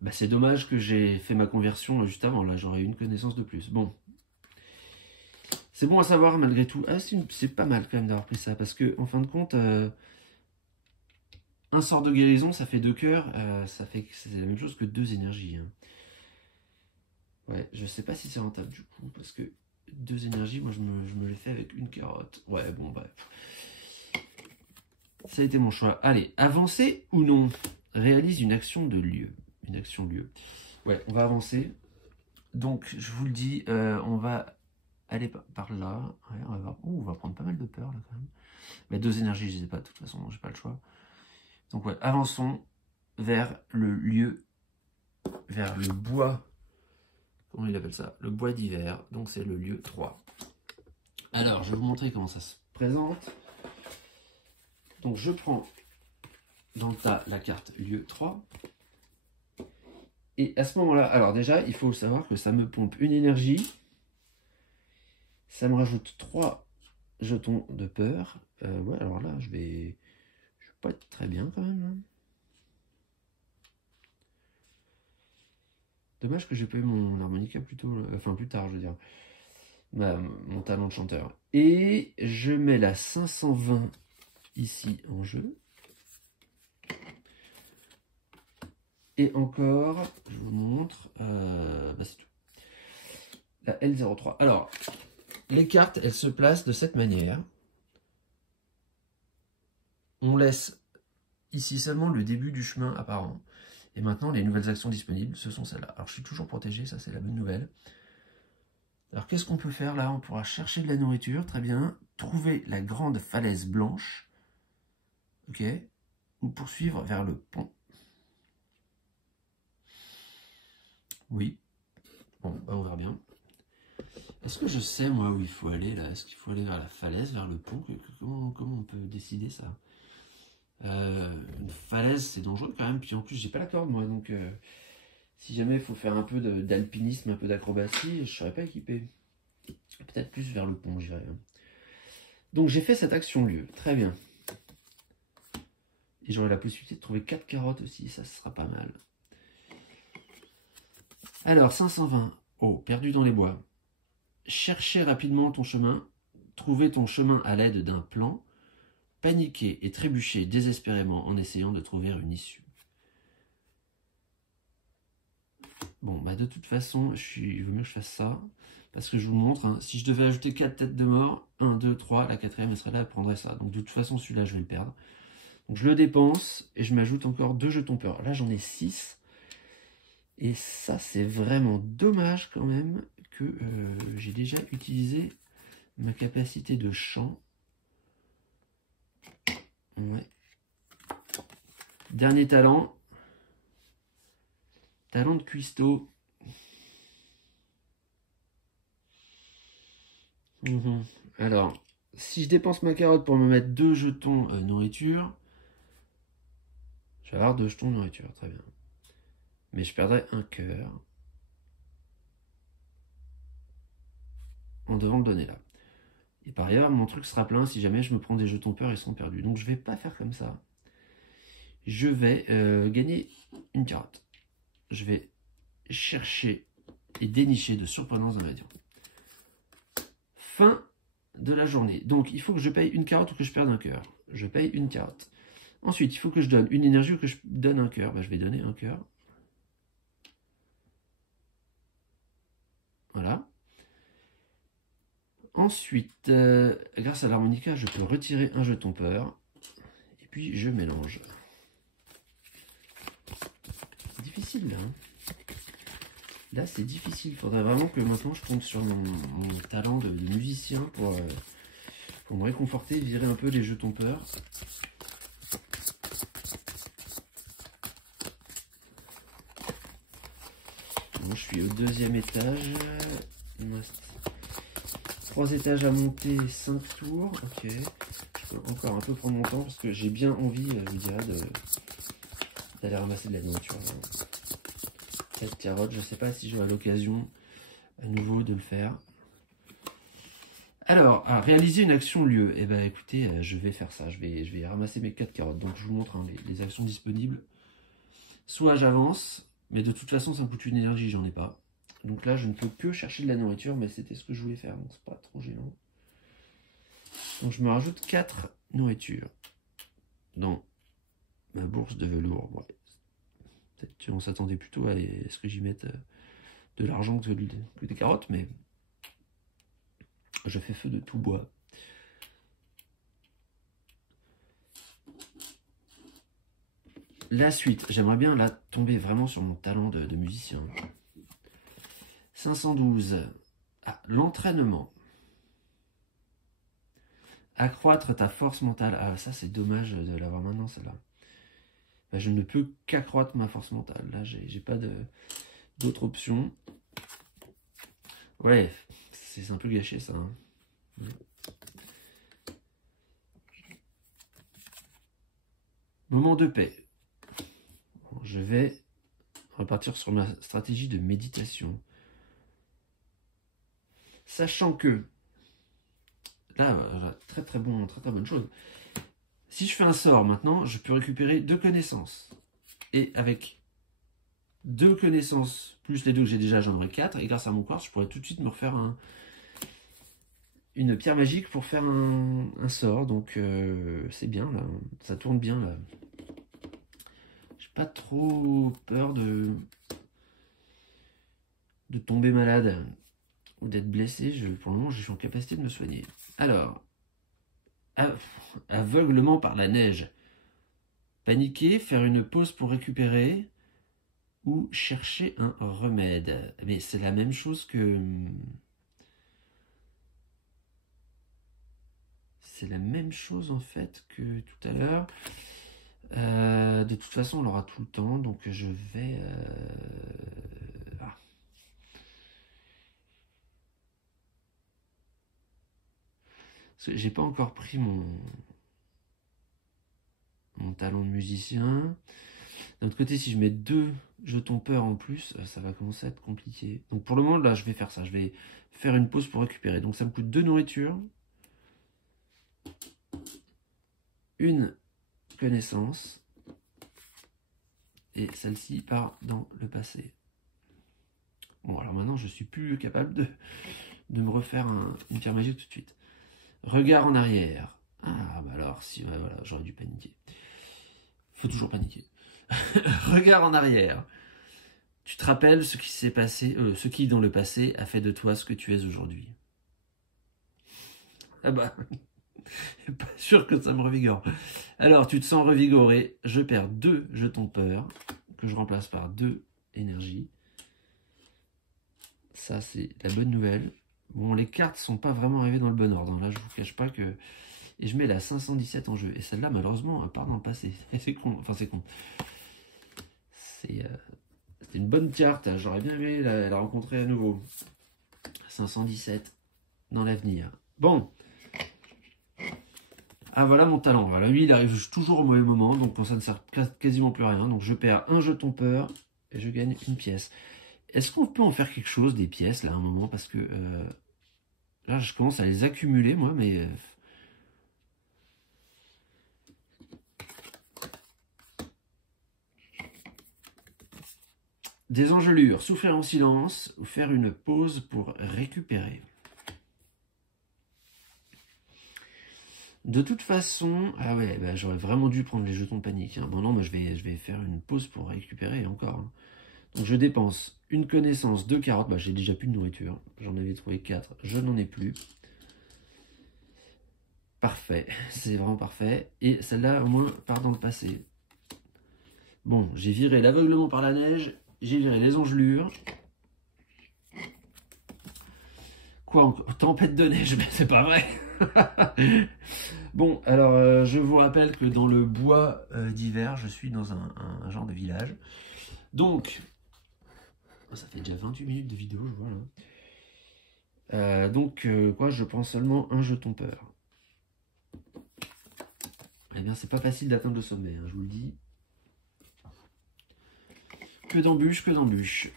Bah, c'est dommage que j'ai fait ma conversion juste avant, là j'aurais une connaissance de plus. Bon, c'est bon à savoir malgré tout. Ah, c'est pas mal quand même d'avoir pris ça, parce que en fin de compte, un sort de guérison, ça fait 2 cœurs, ça fait c'est la même chose que 2 énergies. Hein. Ouais, je sais pas si c'est rentable du coup, parce que 2 énergies, moi je me les fais avec une carotte. Ouais, bon, bref. Ça a été mon choix. Allez, avancer ou non? Réalise une action de lieu. Une action lieu. Ouais, on va avancer. Donc, je vous le dis, on va aller par là. Ouais, on va prendre pas mal de peur là quand même. Mais 2 énergies, je ne sais pas, de toute façon, j'ai pas le choix. Donc ouais, avançons vers le lieu, vers le bois. Comment il appelle ça? Le bois d'hiver. Donc c'est le lieu 3. Alors, je vais vous montrer comment ça se présente. Donc, je prends dans le tas la carte lieu 3. Et à ce moment-là, alors déjà, il faut savoir que ça me pompe une énergie. Ça me rajoute 3 jetons de peur. Ouais, alors là, je vais pas être très bien quand même. Hein. Dommage que j'ai pas eu mon harmonica plus tard, je veux dire. Mon talent de chanteur. Et je mets la 520 ici en jeu. Et encore, je vous montre, c'est tout. La L03. Alors, les cartes, elles se placent de cette manière. On laisse ici seulement le début du chemin apparent. Et maintenant, les nouvelles actions disponibles, ce sont celles-là. Alors, je suis toujours protégé, ça c'est la bonne nouvelle. Alors, qu'est-ce qu'on peut faire là? On pourra chercher de la nourriture, très bien. Trouver la grande falaise blanche. Ok. Ou poursuivre vers le pont. Oui. Bon, bah on verra bien. Est-ce que je sais, moi, où il faut aller, là? Est-ce qu'il faut aller vers la falaise, vers le pont? Comment on peut décider ça? Une falaise, c'est dangereux quand même. Puis en plus, j'ai pas la corde, moi. Donc, si jamais il faut faire un peu d'alpinisme, un peu d'acrobatie, je serais pas équipé. Peut-être plus vers le pont, j'irais. Donc, j'ai fait cette action lieu. Très bien. Et j'aurai la possibilité de trouver 4 carottes aussi. Ça sera pas mal. Alors, 520. Oh, perdu dans les bois. Chercher rapidement ton chemin. Trouver ton chemin à l'aide d'un plan. Paniquer et trébucher désespérément en essayant de trouver une issue. Bon, bah de toute façon, il vaut mieux que je fasse ça. Parce que je vous montre, hein, si je devais ajouter 4 têtes de mort, 1, 2, 3, la quatrième elle serait là, elle prendrait ça. Donc de toute façon, celui-là, je vais le perdre. Donc je le dépense et je m'ajoute encore 2 jetons peur. Là, j'en ai 6. Et ça, c'est vraiment dommage quand même que j'ai déjà utilisé ma capacité de chant. Ouais. Dernier talent. Talent de cuistot. Alors, si je dépense ma carotte pour me mettre 2 jetons nourriture, je vais avoir 2 jetons nourriture, très bien. Mais je perdrai un cœur en devant le donner là. Et par ailleurs, mon truc sera plein si jamais je me prends des jetons peur, ils sont perdus. Donc je vais pas faire comme ça. Je vais gagner une carotte. Je vais chercher et dénicher de surprenants ingrédients. Fin de la journée. Donc il faut que je paye une carotte ou que je perde un cœur. Je paye une carotte. Ensuite, il faut que je donne une énergie ou que je donne un cœur. Je vais donner un cœur. Voilà. Ensuite, grâce à l'harmonica, je peux retirer un jeton peur. Et puis, je mélange. C'est difficile, là. Là, c'est difficile. Il faudrait vraiment que maintenant, je tombe sur mon talent de musicien pour me réconforter, virer un peu les jetons peur. Bon, je suis au 2e étage. Il me reste 3 étages à monter, 5 tours. Ok. Je peux encore un peu prendre mon temps parce que j'ai bien envie, je vous dirais, d'aller ramasser de la nourriture. Cette carotte, je ne sais pas si j'aurai l'occasion à nouveau de le faire. Alors, à réaliser une action lieu. Eh bien, écoutez, je vais faire ça. Je vais ramasser mes 4 carottes. Donc, je vous montre hein, les actions disponibles. Soit j'avance, mais de toute façon, ça me coûte une énergie, j'en ai pas. Donc là, je ne peux que chercher de la nourriture, mais c'était ce que je voulais faire, donc c'est pas trop gênant. Donc je me rajoute 4 nourritures dans ma bourse de velours. Ouais. Peut-être qu'on s'attendait plutôt à ce que j'y mette de l'argent que des carottes, mais je fais feu de tout bois. La suite, j'aimerais bien là tomber vraiment sur mon talent de musicien. 512. Ah, l'entraînement. Accroître ta force mentale. Ah, ça c'est dommage de l'avoir maintenant, celle-là. Bah, je ne peux qu'accroître ma force mentale. Là, j'ai pas d'autre option. Ouais, c'est un peu gâché ça. Hein. Moment de paix. Je vais repartir sur ma stratégie de méditation. Sachant que, là, très bonne chose. Si je fais un sort maintenant, je peux récupérer 2 connaissances. Et avec 2 connaissances, plus les 2 que j'ai déjà, j'en aurai 4. Et grâce à mon quartz, je pourrais tout de suite me refaire une pierre magique pour faire un sort. Donc c'est bien, là. Ça tourne bien, là. J'ai pas trop peur de tomber malade ou d'être blessé. Pour le moment, je suis en capacité de me soigner. Alors, aveuglement par la neige. Paniquer, faire une pause pour récupérer ou chercher un remède. Mais c'est la même chose que... C'est la même chose en fait que tout à l'heure. De toute façon, on l'aura tout le temps, donc je vais... J'ai pas encore pris mon talent de musicien. D'un autre côté, si je mets 2 jetons peur en plus, ça va commencer à être compliqué. Donc pour le moment, là, je vais faire ça. Je vais faire une pause pour récupérer. Donc ça me coûte 2 nourritures. Une connaissance. Et celle-ci part dans le passé. Bon, alors maintenant, je suis plus capable de me refaire une pierre magique tout de suite. Regard en arrière. Ah, bah alors, si, ouais, voilà, j'aurais dû paniquer. Faut toujours paniquer. Regard en arrière. Tu te rappelles ce qui s'est passé, ce qui, dans le passé, a fait de toi ce que tu es aujourd'hui. Ah bah, pas sûr que ça me revigore. Alors, tu te sens revigoré. Je perds 2 jetons peur, que je remplace par 2 énergies. Ça, c'est la bonne nouvelle. Bon, les cartes sont pas vraiment arrivées dans le bon ordre. Là, je vous cache pas que... Et je mets la 517 en jeu. Et celle-là, malheureusement, elle part dans le passé. C'est con. Enfin, c'est con. C'était une bonne carte. J'aurais bien aimé la rencontrer à nouveau. 517 dans l'avenir. Bon. Ah, voilà mon talent. Voilà, lui, il arrive toujours au mauvais moment. Donc, ça ne sert quasiment plus à rien. Donc, je perds un jeton peur. Et je gagne une pièce. Est-ce qu'on peut en faire quelque chose des pièces, là, à un moment? Parce que... là, je commence à les accumuler, moi, mais... Des engelures, souffrir en silence ou faire une pause pour récupérer. De toute façon... Ah ouais, bah, j'aurais vraiment dû prendre les jetons de panique. Hein. Bon non, moi je vais faire une pause pour récupérer encore. Hein. Donc je dépense une connaissance, 2 carottes. Bah, j'ai déjà plus de nourriture. J'en avais trouvé 4. Je n'en ai plus. Parfait. C'est vraiment parfait. Et celle-là, au moins, part dans le passé. Bon, j'ai viré l'aveuglement par la neige. J'ai viré les engelures. Quoi encore? Tempête de neige, mais c'est pas vrai. Bon, alors je vous rappelle que dans le bois d'hiver, je suis dans un genre de village. Donc, ça fait déjà 28 minutes de vidéo, je vois là. Donc, quoi, je prends seulement un jeton peur. Eh bien, c'est pas facile d'atteindre le sommet, hein, je vous le dis. Que d'embûches, que d'embûches.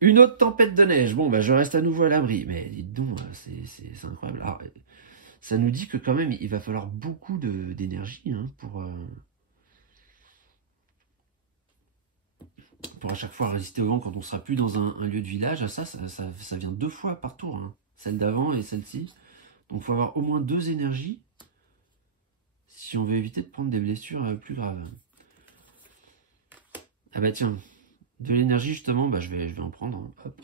Une autre tempête de neige. Bon, bah, je reste à nouveau à l'abri. Mais dites donc, c'est incroyable. Alors, ça nous dit que quand même, il va falloir beaucoup d'énergie hein, pour à chaque fois résister au vent quand on sera plus dans un lieu de village. Ça vient 2 fois par tour. Hein. Celle d'avant et celle-ci. Donc, il faut avoir au moins 2 énergies si on veut éviter de prendre des blessures plus graves. Ah bah tiens, de l'énergie justement, bah, je vais en prendre. Hein. Hop.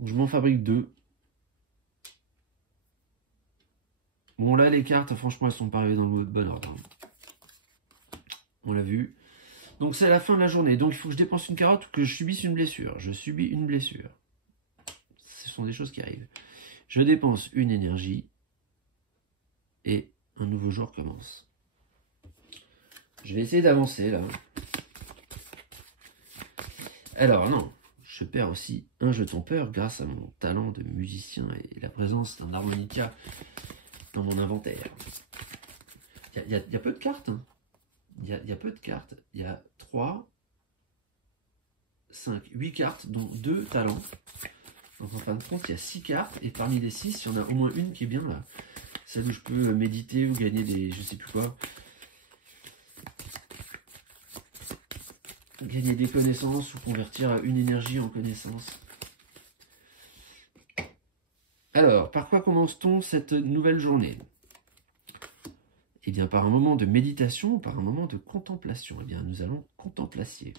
Donc, je m'en fabrique 2. Bon là les cartes franchement elles sont pas arrivées dans le bon ordre. On l'a vu. Donc c'est la fin de la journée. Donc il faut que je dépense une carotte ou que je subisse une blessure. Je subis une blessure. Ce sont des choses qui arrivent. Je dépense une énergie. Et un nouveau jour commence. Je vais essayer d'avancer là. Alors non, je perds aussi un jeton peur grâce à mon talent de musicien et la présence d'un harmonica dans mon inventaire. Il y a peu de cartes. Hein. il y a peu de cartes. Il y a 3, 5, 8 cartes, dont 2 talents. Donc en fin de compte, il y a 6 cartes, et parmi les 6, il y en a au moins une qui est bien là. Celle où je peux méditer ou gagner des... je sais plus quoi. Gagner des connaissances ou convertir une énergie en connaissance. Alors, par quoi commence-t-on cette nouvelle journée? Eh bien, par un moment de méditation ou par un moment de contemplation. Eh bien, nous allons contemplacier.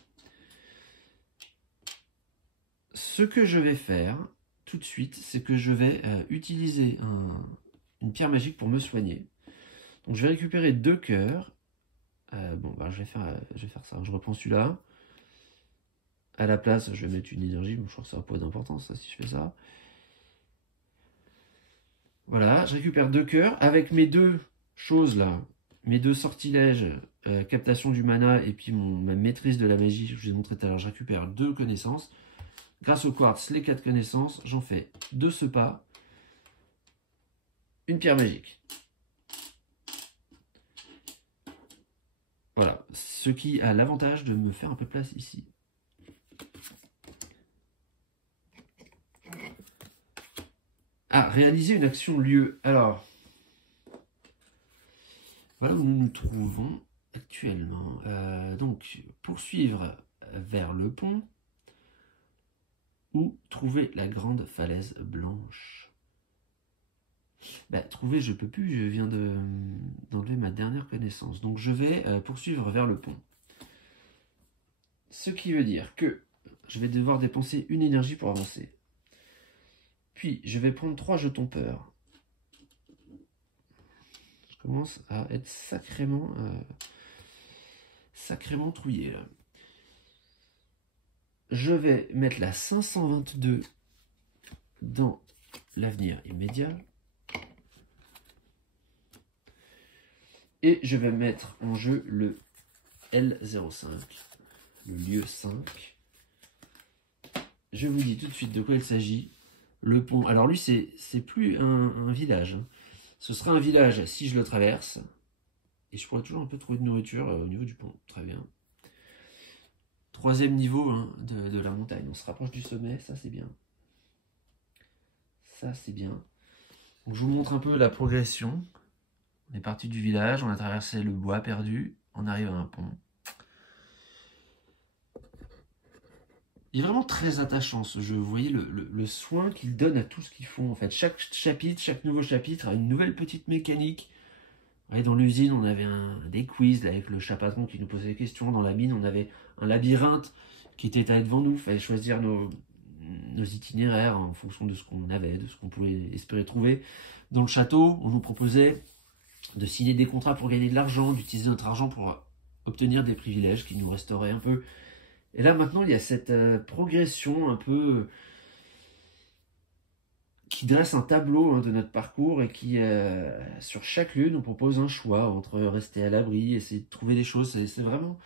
Ce que je vais faire tout de suite, c'est que je vais utiliser une pierre magique pour me soigner. Donc, je vais récupérer 2 cœurs. Je vais faire ça. Je reprends celui-là. À la place, je vais mettre une énergie. Bon, je crois que ça n'a pas d'importance, ça, si je fais ça. Voilà, je récupère 2 cœurs avec mes 2 choses là, mes 2 sortilèges, captation du mana et puis ma maîtrise de la magie, je vous ai montré tout à l'heure. Je récupère 2 connaissances. Grâce au quartz, les 4 connaissances, j'en fais 2 sepas, une pierre magique. Voilà, ce qui a l'avantage de me faire un peu de place ici. Ah, réaliser une action lieu. Alors, voilà où nous nous trouvons actuellement. Donc, poursuivre vers le pont ou trouver la grande falaise blanche. Trouver, je peux plus, je viens d'enlever ma dernière connaissance. Donc, je vais poursuivre vers le pont. Ce qui veut dire que je vais devoir dépenser une énergie pour avancer. Puis, je vais prendre 3 jetons peur. Je commence à être sacrément trouillé, là. Je vais mettre la 522 dans l'avenir immédiat. Et je vais mettre en jeu le L05, le lieu 5. Je vous dis tout de suite de quoi il s'agit. Le pont, alors lui c'est plus un village. Ce sera un village si je le traverse. Et je pourrais toujours un peu trouver de nourriture au niveau du pont. Très bien. 3e niveau de la montagne. On se rapproche du sommet, ça c'est bien. Ça c'est bien. Donc, je vous montre un peu la progression. On est parti du village, on a traversé le bois perdu, on arrive à un pont. Il est vraiment très attachant ce jeu. Vous voyez le soin qu'il donne à tout ce qu'ils font. En fait, chaque chapitre, chaque nouveau chapitre a une nouvelle petite mécanique. Ouais, dans l'usine, on avait des quiz avec le chat patron qui nous posait des questions. Dans la mine, on avait un labyrinthe qui était à devant nous. Il fallait choisir nos itinéraires en fonction de ce qu'on avait, de ce qu'on pouvait espérer trouver. Dans le château, on nous proposait de signer des contrats pour gagner de l'argent, d'utiliser notre argent pour obtenir des privilèges qui nous restauraient un peu. Et là, maintenant, il y a cette progression un peu qui dresse un tableau de notre parcours et qui, sur chaque lieu, nous propose un choix entre rester à l'abri, essayer de trouver des choses. C'est vraiment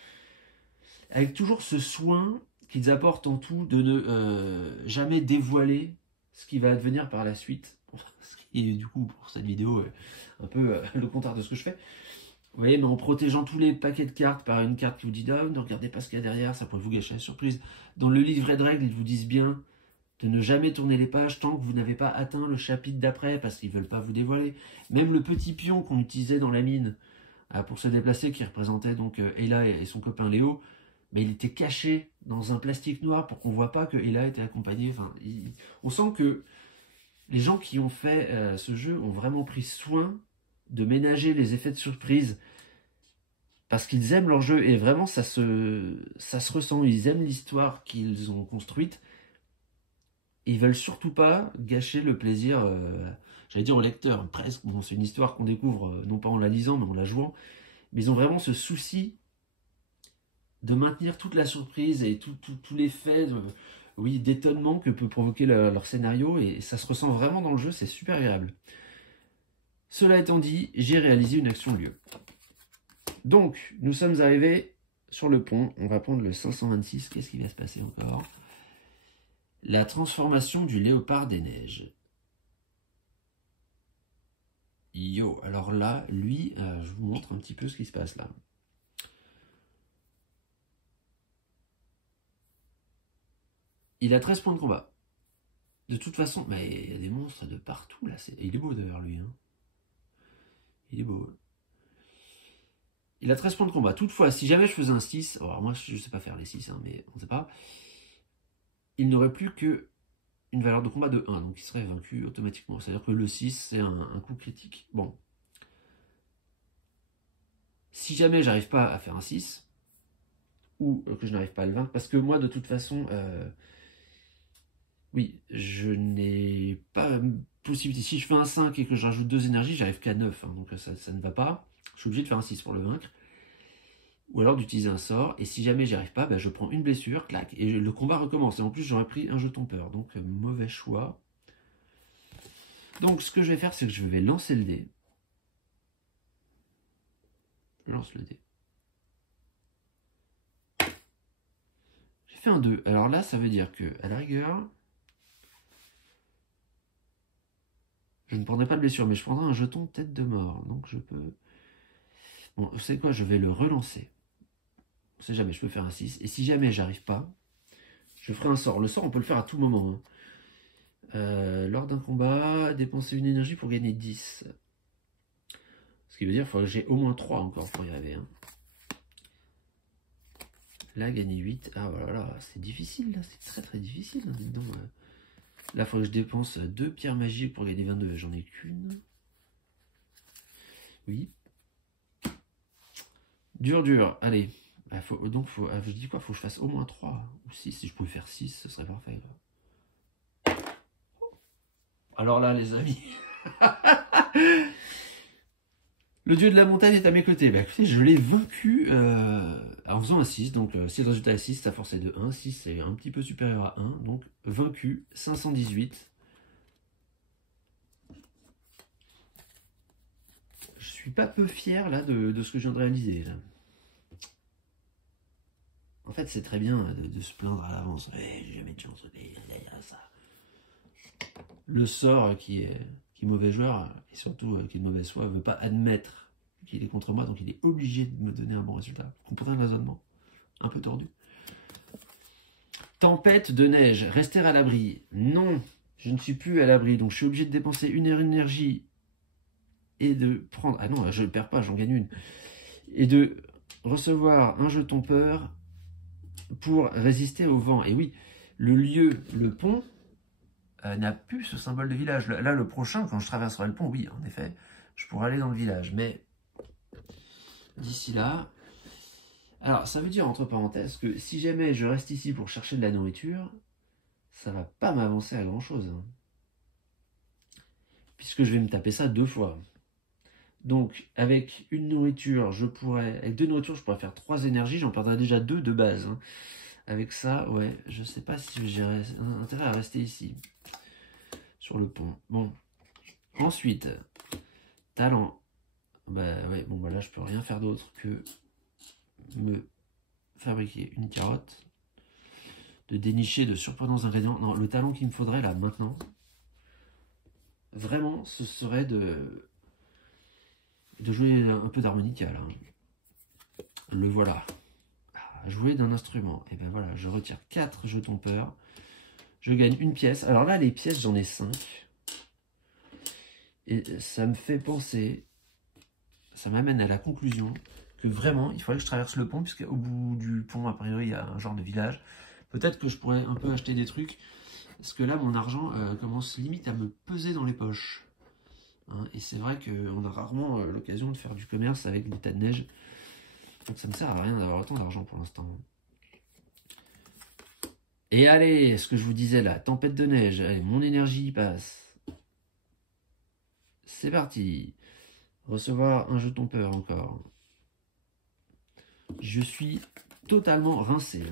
avec toujours ce soin qu'ils apportent en tout de ne jamais dévoiler ce qui va advenir par la suite. Ce qui est, du coup, pour cette vidéo, un peu le contraire de ce que je fais. Vous voyez, mais en protégeant tous les paquets de cartes par une carte qui vous dit ah, ne regardez pas ce qu'il y a derrière, ça pourrait vous gâcher la surprise. Dans le livret de règles, ils vous disent bien de ne jamais tourner les pages tant que vous n'avez pas atteint le chapitre d'après, parce qu'ils ne veulent pas vous dévoiler. Même le petit pion qu'on utilisait dans la mine pour se déplacer, qui représentait donc Ella et son copain Léo, mais il était caché dans un plastique noir pour qu'on ne voit pas que Ella était accompagnée. Enfin, on sent que les gens qui ont fait ce jeu ont vraiment pris soin de ménager les effets de surprise parce qu'ils aiment leur jeu et vraiment ça se ressent. Ils aiment l'histoire qu'ils ont construite. Ils veulent surtout pas gâcher le plaisir, j'allais dire au lecteur, presque. Bon, c'est une histoire qu'on découvre non pas en la lisant mais en la jouant. Mais ils ont vraiment ce souci de maintenir toute la surprise et tout l'effet d'étonnement que peut provoquer leur scénario. Et ça se ressent vraiment dans le jeu, c'est super agréable. Cela étant dit, j'ai réalisé une action lieu. Donc, nous sommes arrivés sur le pont. On va prendre le 526. Qu'est-ce qui va se passer encore? La transformation du léopard des neiges. Yo, alors là, lui, je vous montre un petit peu ce qui se passe là. Il a 13 points de combat. De toute façon, mais il y a des monstres de partout là. Il est beau d'ailleurs lui. Hein. Il est beau. Il a 13 points de combat. Toutefois, si jamais je faisais un 6, alors moi je sais pas faire les 6, hein, mais on sait pas, il n'aurait plus que une valeur de combat de 1, donc il serait vaincu automatiquement. C'est-à-dire que le 6, c'est un coup critique. Bon. Si jamais j'arrive pas à faire un 6, ou que je n'arrive pas à le vaincre, parce que moi de toute façon, oui, je n'ai pas possibilité. Si je fais un 5 et que je rajoute 2 énergies, j'arrive qu'à 9, hein, donc ça ne va pas. Je suis obligé de faire un 6 pour le vaincre. Ou alors d'utiliser un sort, et si jamais j'y arrive pas, bah, je prends une blessure, clac, et le combat recommence. Et en plus, j'aurais pris un jeton peur, donc mauvais choix. Donc ce que je vais faire, c'est que je vais lancer le dé. Je lance le dé. J'ai fait un 2. Alors là, ça veut dire que, à la rigueur, je ne prendrai pas de blessure, mais je prendrai un jeton tête de mort. Donc je peux... Bon, vous savez quoi, je vais le relancer. On sait jamais, je peux faire un 6. Et si jamais j'arrive pas, je ferai un sort. Le sort, on peut le faire à tout moment. Hein. Lors d'un combat, dépenser une énergie pour gagner 10. Ce qui veut dire qu'il faudrait que j'ai au moins 3 encore pour y arriver. Hein. Là, gagner 8. Ah voilà, c'est difficile là, c'est très très difficile. Hein, dis donc, là, il faudrait que je dépense 2 pierres magiques pour gagner 22. J'en ai qu'une. Oui. Dur. Allez. Je dis quoi? Faut que je fasse au moins 3 ou 6. Si je pouvais faire 6, ce serait parfait. Là. Alors là, les amis. Le dieu de la montagne est à mes côtés. Bah, écoutez, je l'ai vaincu en faisant un 6. Donc, si le résultat est 6, sa force est de 1. 6, c'est un petit peu supérieur à 1. Donc, vaincu, 518. Je suis pas peu fier là de ce que je viens de réaliser. Là. En fait, c'est très bien de se plaindre à l'avance. J'ai jamais de chance. Ça. Le sort qui est mauvais joueur, et surtout qui est de mauvaise foi, veut pas admettre qu'il est contre moi, donc il est obligé de me donner un bon résultat. Vous comprenez le raisonnement? Un peu tordu. Tempête de neige, rester à l'abri. Non, je ne suis plus à l'abri, donc je suis obligé de dépenser une énergie et de prendre... Ah non, je ne perds pas, j'en gagne une. Et de recevoir un jeton peur pour résister au vent. Et oui, le lieu, le pont, n'a plus ce symbole de village. Là, le prochain, quand je traverserai le pont, oui, en effet, je pourrai aller dans le village. Mais d'ici là... Alors, ça veut dire, entre parenthèses, que si jamais je reste ici pour chercher de la nourriture, ça va pas m'avancer à grand-chose. Hein. Puisque je vais me taper ça 2 fois. Donc, avec une nourriture, avec 2 nourritures, je pourrais faire 3 énergies. J'en perdrai déjà 2 de base. Hein. Avec ça, ouais, je sais pas si j'ai intérêt à rester ici. Sur le pont. Bon. Ensuite, talent. Bah ouais, bon bah là je peux rien faire d'autre que me fabriquer une carotte, de dénicher de surprenants ingrédients. Non, le talent qu'il me faudrait là maintenant, vraiment, ce serait de jouer un peu d'harmonica là. Le voilà. Jouer d'un instrument. Et ben voilà, je retire 4 jetons peur. Je gagne une pièce. Alors là, les pièces, j'en ai 5. Et ça me fait penser, ça m'amène à la conclusion que vraiment, il faudrait que je traverse le pont, puisqu'au bout du pont, a priori, il y a un genre de village. Peut-être que je pourrais un peu acheter des trucs, parce que là, mon argent commence limite à me peser dans les poches. Hein, et c'est vrai qu'on a rarement l'occasion de faire du commerce avec des tas de neige. Donc ça ne me sert à rien d'avoir autant d'argent pour l'instant. Et allez, ce que je vous disais là, tempête de neige, allez, mon énergie passe. C'est parti. Recevoir un jeton peur encore. Je suis totalement rincé.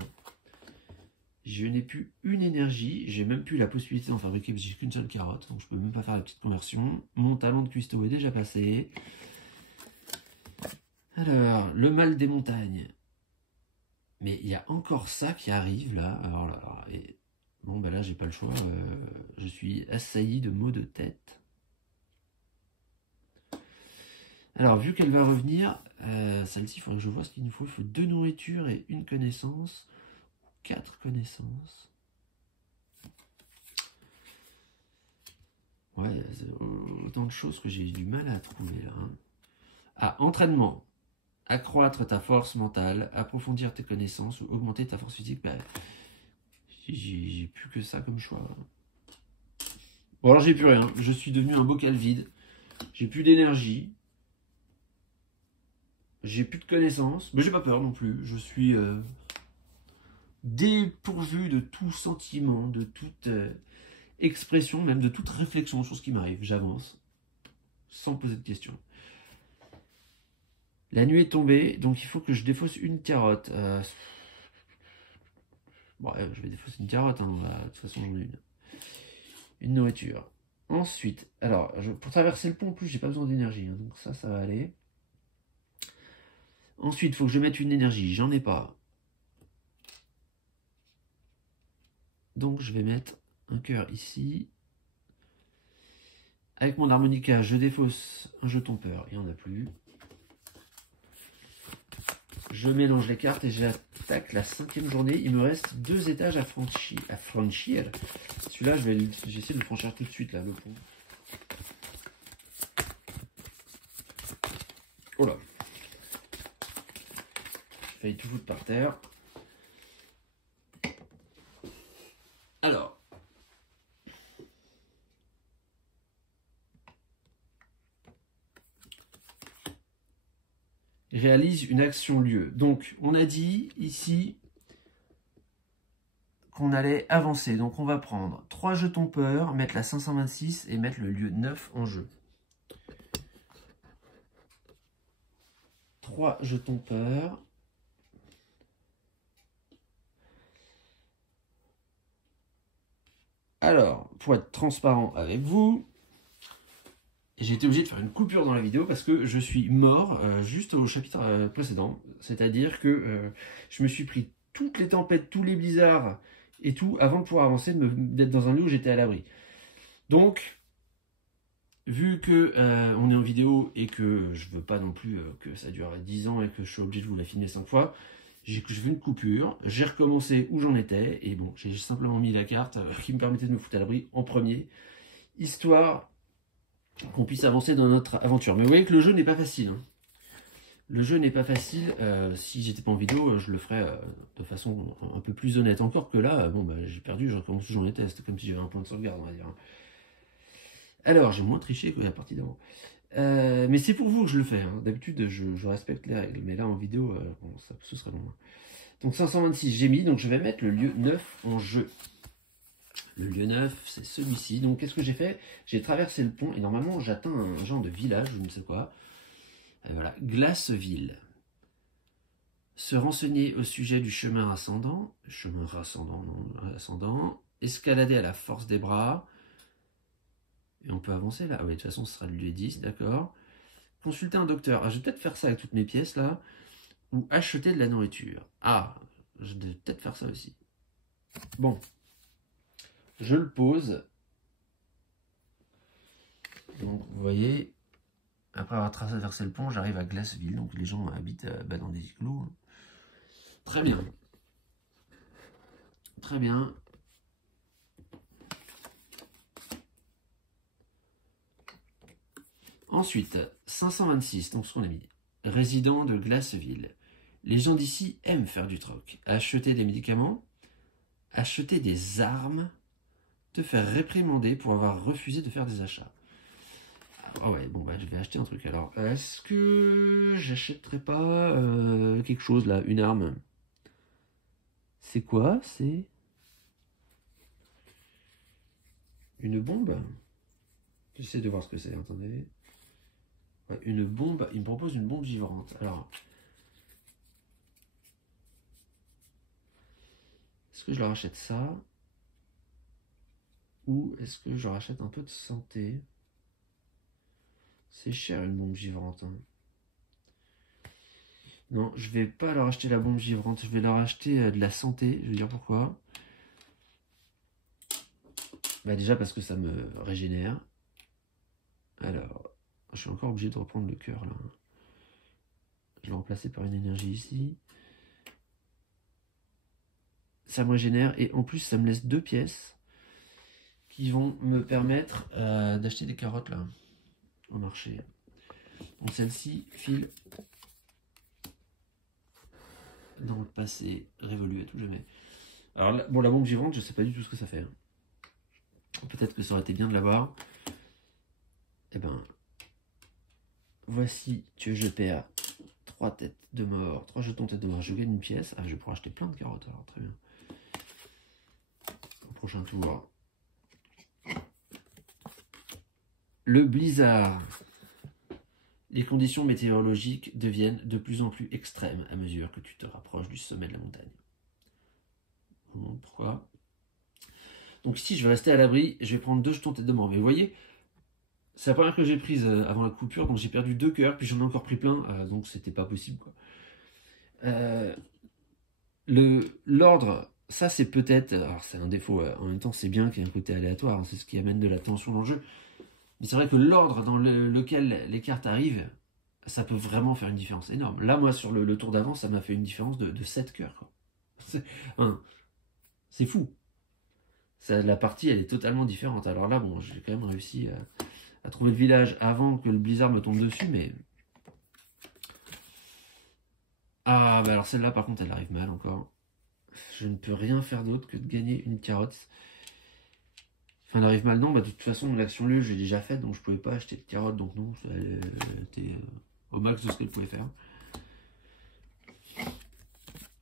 Je n'ai plus une énergie. J'ai même plus la possibilité d'en fabriquer parce que j'ai qu'une seule carotte. Donc je peux même pas faire la petite conversion. Mon talent de cuistot est déjà passé. Alors, le mal des montagnes. Mais il y a encore ça qui arrive là. Alors là, et bon, ben là, j'ai pas le choix. Je suis assailli de maux de tête. Alors, vu qu'elle va revenir, celle-ci, il faudrait que je vois ce qu'il nous faut. Il faut 2 nourritures et 1 connaissance. 4 connaissances. Ouais, autant de choses que j'ai eu du mal à trouver là. Hein. Ah, entraînement. Accroître ta force mentale, approfondir tes connaissances ou augmenter ta force physique. Bah, j'ai plus que ça comme choix. Bon alors j'ai plus rien. Je suis devenu un bocal vide. J'ai plus d'énergie. J'ai plus de connaissances. Mais j'ai pas peur non plus. Je suis dépourvu de tout sentiment, de toute expression, même de toute réflexion sur ce qui m'arrive. J'avance. Sans poser de questions. La nuit est tombée, donc il faut que je défausse une carotte. Bon, je vais défausser une carotte, hein, de toute façon j'en ai une. Une nourriture. Ensuite, alors, pour traverser le pont, en plus, j'ai pas besoin d'énergie, hein, donc ça va aller. Ensuite, il faut que je mette une énergie, j'en ai pas. Donc je vais mettre un cœur ici. Avec mon harmonica, je défausse un jeton peur, il n'y en a plus. Je mélange les cartes et j'attaque la 5e journée. Il me reste 2 étages à franchir. Celui-là, j'essaie de le franchir tout de suite, là, le pont. Oh là. J'ai failli tout foutre par terre. Alors. Réalise une action lieu. Donc, on a dit ici qu'on allait avancer. Donc, on va prendre 3 jetons peur, mettre la 526 et mettre le lieu 9 en jeu. 3 jetons peur. Alors, pour être transparent avec vous, j'ai été obligé de faire une coupure dans la vidéo parce que je suis mort juste au chapitre précédent. C'est-à-dire que je me suis pris toutes les tempêtes, tous les blizzards et tout avant de pouvoir avancer, d'être dans un lieu où j'étais à l'abri. Donc, vu que on est en vidéo et que je veux pas non plus que ça dure 10 ans et que je suis obligé de vous la filmer 5 fois, j'ai fait une coupure, j'ai recommencé où j'en étais, et bon, j'ai simplement mis la carte qui me permettait de me foutre à l'abri en premier, histoire qu'on puisse avancer dans notre aventure. Mais vous voyez que le jeu n'est pas facile. Hein. Le jeu n'est pas facile. Si j'étais pas en vidéo, je le ferais de façon un peu plus honnête. Encore que là, bon, bah, j'ai perdu, je recommence où j'en étais. C'était comme si j'avais un point de sauvegarde, on va dire. Alors, j'ai moins triché que la partie d'avant. Mais c'est pour vous que je le fais. Hein. D'habitude, je respecte les règles. Mais là, en vidéo, bon, ce serait long. Donc 526, j'ai mis. Donc je vais mettre le lieu 9 en jeu. Le lieu 9, c'est celui-ci. Donc qu'est-ce que j'ai fait? J'ai traversé le pont et normalement j'atteins un genre de village, je ne sais quoi. Et voilà, Glaceville. Se renseigner au sujet du chemin ascendant. Chemin rascendant, non, ascendant. Escalader à la force des bras. Et on peut avancer là. Ah oui, de toute façon, ce sera le lieu 10, d'accord. Consulter un docteur. Ah, je vais peut-être faire ça avec toutes mes pièces là. Ou acheter de la nourriture. Ah, je vais peut-être faire ça aussi. Bon. Je le pose. Donc, vous voyez, après avoir traversé le pont, j'arrive à Glaceville. Donc, les gens habitent dans des igloos. Hein. Très bien. Très bien. Ensuite, 526, donc ce qu'on a mis. Résident de Glaceville. Les gens d'ici aiment faire du troc. Acheter des médicaments, acheter des armes, te faire réprimander pour avoir refusé de faire des achats. Ah ouais, bon bah je vais acheter un truc alors. Est-ce que j'achèterais pas quelque chose là, une arme? C'est quoi? C'est une bombe? J'essaie de voir ce que c'est, attendez. Ouais, une bombe, il me propose une bombe givrante. Alors, est-ce que je leur achète ça? Ou est-ce que je leur achète un peu de santé? C'est cher une bombe givrante. Hein. Non, je vais pas leur acheter la bombe givrante, je vais leur acheter de la santé, je vais dire pourquoi. Bah déjà parce que ça me régénère. Alors, je suis encore obligé de reprendre le cœur là. Je vais remplacer par une énergie ici. Ça me régénère et en plus ça me laisse 2 pièces qui vont me permettre d'acheter des carottes là au marché. Donc celle-ci file dans le passé révolu à tout jamais. Alors là, bon, la bombe givrante, je sais pas du tout ce que ça fait. Hein. Peut-être que ça aurait été bien de l'avoir. Eh ben, voici que je perds 3 têtes de mort, 3 jetons tête de mort. Je gagne une pièce. Ah, je vais pouvoir acheter plein de carottes alors, très bien. Au prochain tour. Le blizzard. Les conditions météorologiques deviennent de plus en plus extrêmes à mesure que tu te rapproches du sommet de la montagne. Pourquoi? Donc ici, je vais rester à l'abri. Je vais prendre 2 jetons tête de mort. Mais vous voyez, c'est la première que j'ai prise avant la coupure. Donc j'ai perdu 2 cœurs. Puis j'en ai encore pris plein. Donc c'était pas possible, quoi. L'ordre, ça c'est peut-être... Alors c'est un défaut. En même temps, c'est bien qu'il y ait un côté aléatoire. Hein, c'est ce qui amène de la tension dans le jeu. Mais c'est vrai que l'ordre dans lequel les cartes arrivent, ça peut vraiment faire une différence énorme. Là, moi, sur le tour d'avant, ça m'a fait une différence de 7 cœurs. C'est fou. La partie, elle est totalement différente. Alors là, bon, j'ai quand même réussi à trouver le village avant que le blizzard me tombe dessus, mais... Ah, bah alors celle-là, par contre, elle arrive mal encore. Je ne peux rien faire d'autre que de gagner une carotte. Enfin, elle arrive mal, non, bah de toute façon, l'action lieu, j'ai déjà faite, donc je pouvais pas acheter de carottes, donc non, elle était au max de ce qu'elle pouvait faire.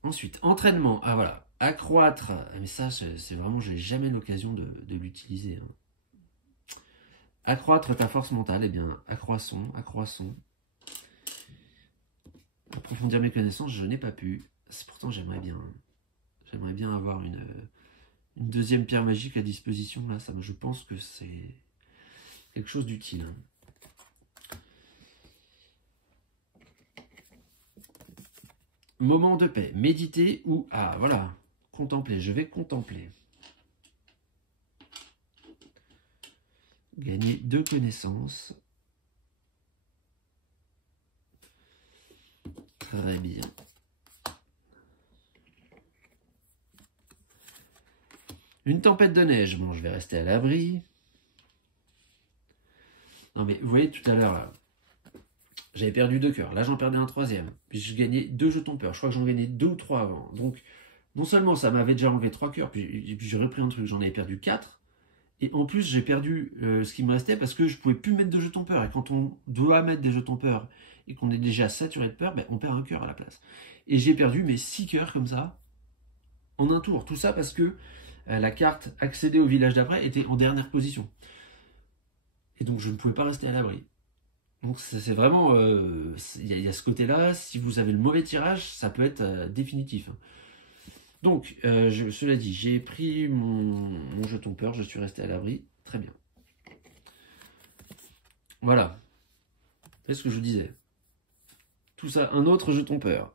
Ensuite, entraînement, ah voilà, accroître, mais ça, c'est vraiment, j'ai jamais l'occasion de l'utiliser. Hein. Accroître ta force mentale, eh bien, accroissons. Approfondir mes connaissances, je n'ai pas pu. Pourtant, j'aimerais bien avoir une deuxième pierre magique à disposition. Là, ça, je pense que c'est quelque chose d'utile. Hein. Moment de paix. Méditer ou... Ah, voilà. Contempler. Je vais contempler. Gagner 2 connaissances. Très bien. Une tempête de neige. Bon, je vais rester à l'abri. Non, mais vous voyez tout à l'heure, j'avais perdu 2 cœurs. Là, j'en perdais un 3e. Puis je gagnais 2 jetons peur. Je crois que j'en gagnais 2 ou 3 avant. Donc, non seulement ça m'avait déjà enlevé 3 cœurs, puis j'ai repris un truc, j'en avais perdu 4. Et en plus, j'ai perdu ce qui me restait parce que je pouvais plus mettre de jetons peur. Et quand on doit mettre des jetons peur et qu'on est déjà saturé de peur, ben, on perd un cœur à la place. Et j'ai perdu mes 6 cœurs comme ça en un tour. Tout ça parce que la carte accéder au village d'après était en dernière position. Et donc, je ne pouvais pas rester à l'abri. Donc, c'est vraiment... Il y a ce côté-là. Si vous avez le mauvais tirage, ça peut être définitif. Donc, cela dit, j'ai pris mon jeton peur, je suis resté à l'abri. Très bien. Voilà. C'est ce que je vous disais. Tout ça, un autre jeton peur.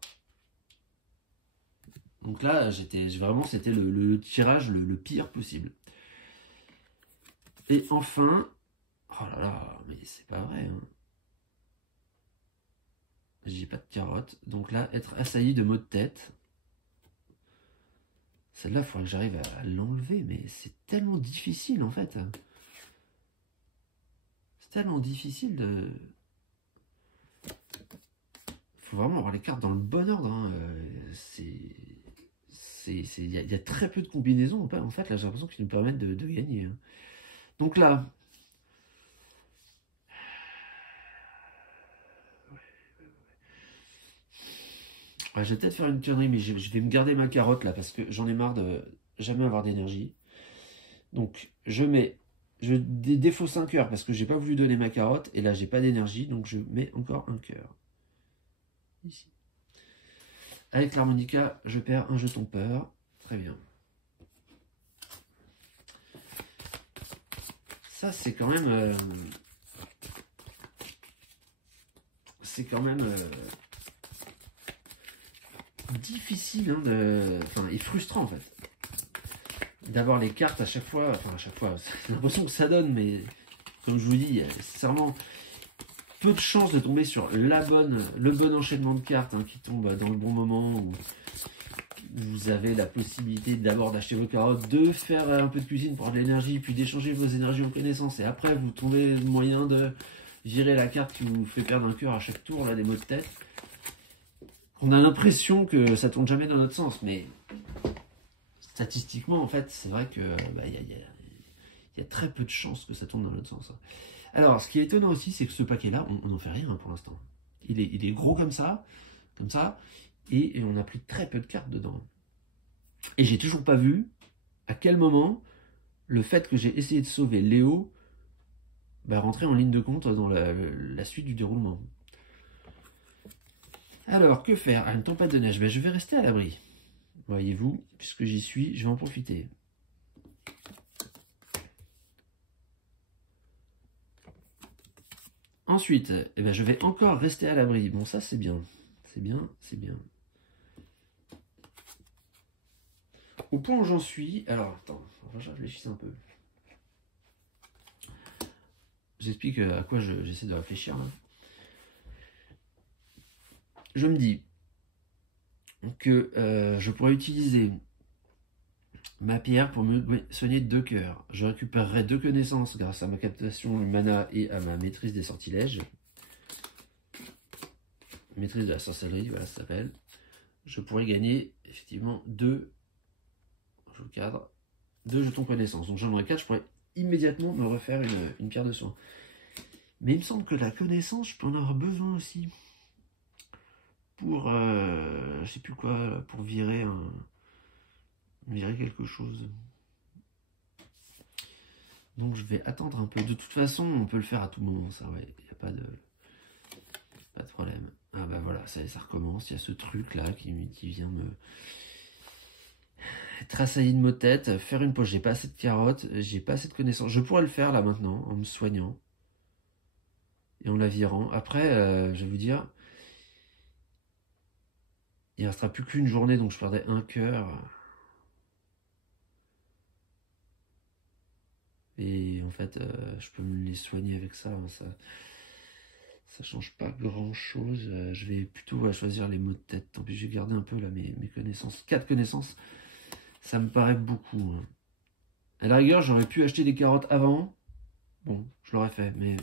Donc là, vraiment, c'était le tirage le pire possible. Et enfin... Oh là là, mais c'est pas vrai. Hein. J'ai pas de carotte. Donc là, être assailli de maux de tête... Celle-là, il faudrait que j'arrive à l'enlever, mais c'est tellement difficile en fait. C'est tellement difficile de... Il faut vraiment avoir les cartes dans le bon ordre. Hein. Il y a très peu de combinaisons en fait. Là, j'ai l'impression qu'ils nous permettent de gagner. Hein. Donc là... Ouais, je vais peut-être faire une connerie, mais je vais me garder ma carotte là, parce que j'en ai marre de jamais avoir d'énergie. Donc, je défausse un cœur, parce que j'ai pas voulu donner ma carotte, et là, j'ai pas d'énergie, donc je mets encore un cœur. Ici. Avec l'harmonica, je perds un jeton peur. Très bien. Ça, c'est quand même... difficile et frustrant en fait d'avoir les cartes à chaque fois, c'est l'impression que ça donne, mais comme je vous dis, c'est vraiment peu de chances de tomber sur le bon enchaînement de cartes qui tombe dans le bon moment, ou vous avez la possibilité d'abord d'acheter vos carottes, de faire un peu de cuisine pour avoir de l'énergie, puis d'échanger vos énergies en connaissances. Et après, vous trouvez le moyen de virer la carte qui vous fait perdre un cœur à chaque tour, là, des maux de tête. On a l'impression que ça tourne jamais dans notre sens, mais statistiquement, en fait, c'est vrai que y a très peu de chances que ça tourne dans l'autre sens. Alors, ce qui est étonnant aussi, c'est que ce paquet-là, on n'en fait rien pour l'instant. Il est gros comme ça, et on a pris très peu de cartes dedans. Et j'ai toujours pas vu à quel moment le fait que j'ai essayé de sauver Léo rentrer en ligne de compte dans la suite du déroulement. Alors, que faire? Une tempête de neige. Je vais rester à l'abri. Voyez-vous, puisque j'y suis, je vais en profiter. Ensuite, je vais encore rester à l'abri. Bon, ça, c'est bien. C'est bien, c'est bien. Au point où j'en suis... Alors, attends, je réfléchis un peu. J'explique à quoi j'essaie de réfléchir, là. Je me dis que je pourrais utiliser ma pierre pour me soigner 2 cœurs. Je récupérerai 2 connaissances grâce à ma captation du mana et à ma maîtrise des sortilèges. Maîtrise de la sorcellerie, voilà, ça s'appelle. Je pourrais gagner effectivement 2 jetons connaissances. Donc j'en aurais 4, je pourrais immédiatement me refaire une pierre de soin. Mais il me semble que la connaissance, je peux en avoir besoin aussi. Pour, je sais plus quoi, pour virer quelque chose. Donc je vais attendre un peu. De toute façon, on peut le faire à tout moment, ça, ouais. Il n'y a pas de problème. Ah bah voilà, ça recommence. Il y a ce truc là qui vient me être assailli de maux de tête. Faire une poche. J'ai pas assez de carottes, j'ai pas assez de connaissances. Je pourrais le faire là maintenant, en me soignant. Et en la virant. Après, je vais vous dire, il ne restera plus qu'une journée, donc je perdrai un cœur. Et en fait, je peux me les soigner avec ça. Ça change pas grand chose. Je vais plutôt choisir les maux de tête. Tant pis, je vais garder un peu là mes connaissances. 4 connaissances, ça me paraît beaucoup. Hein. À la rigueur, j'aurais pu acheter des carottes avant. Bon, je l'aurais fait, mais...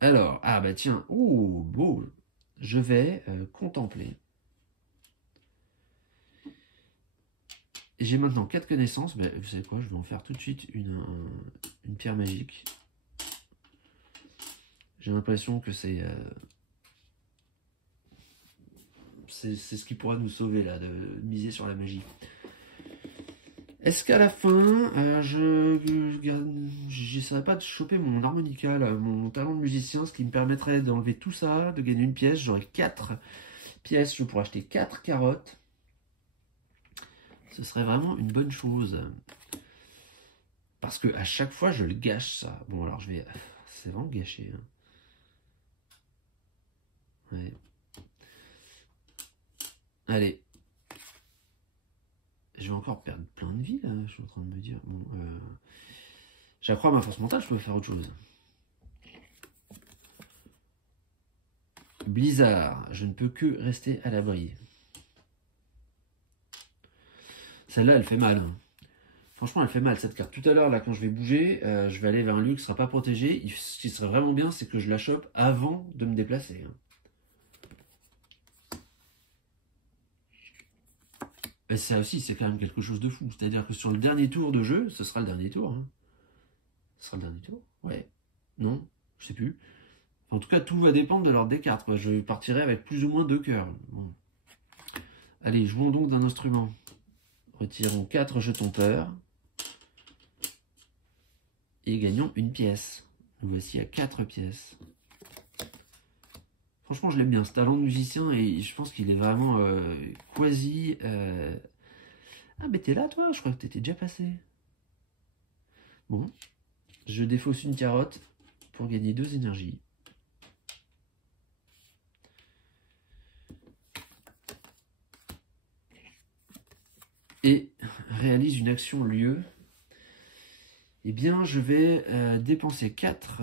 Alors, ah bah tiens, oh, beau. Je vais contempler. J'ai maintenant 4 connaissances. Vous savez quoi, je vais en faire tout de suite une pierre magique. J'ai l'impression que c'est ce qui pourra nous sauver là, de miser sur la magie. Est-ce qu'à la fin, j'essaierai pas de choper mon harmonica, là, mon talent de musicien, ce qui me permettrait d'enlever tout ça, de gagner une pièce. J'aurai 4 pièces, je pourrais acheter 4 carottes. Ce serait vraiment une bonne chose. Parce que à chaque fois, je le gâche, ça. Bon, alors je vais... C'est vraiment gâché. Hein. Ouais. Allez. Je vais encore perdre plein de vie, là, je suis en train de me dire. Bon, j'accrois ma force mentale, je peux faire autre chose. Blizzard, je ne peux que rester à l'abri. Celle-là, elle fait mal. Hein. Franchement, elle fait mal, cette carte. Tout à l'heure, là, quand je vais bouger, je vais aller vers un lieu qui ne sera pas protégé. Ce qui serait vraiment bien, c'est que je la chope avant de me déplacer. Hein. Et ça aussi, c'est quand même quelque chose de fou. C'est-à-dire que sur le dernier tour de jeu, ce sera le dernier tour. Hein. Ce sera le dernier tour? Ouais. Non? Je sais plus. En tout cas, tout va dépendre de l'ordre des cartes. Quoi. Je partirai avec plus ou moins 2 cœurs. Bon. Allez, jouons donc d'un instrument. Retirons 4 jetons peur. Et gagnons une pièce. Nous voici à 4 pièces. Franchement, je l'aime bien, ce talent de musicien, et je pense qu'il est vraiment quasi... Ah, mais t'es là, toi? Je crois que t'étais déjà passé. Bon. Je défausse une carotte pour gagner 2 énergies. Et réalise une action lieu. Eh bien, je vais dépenser 4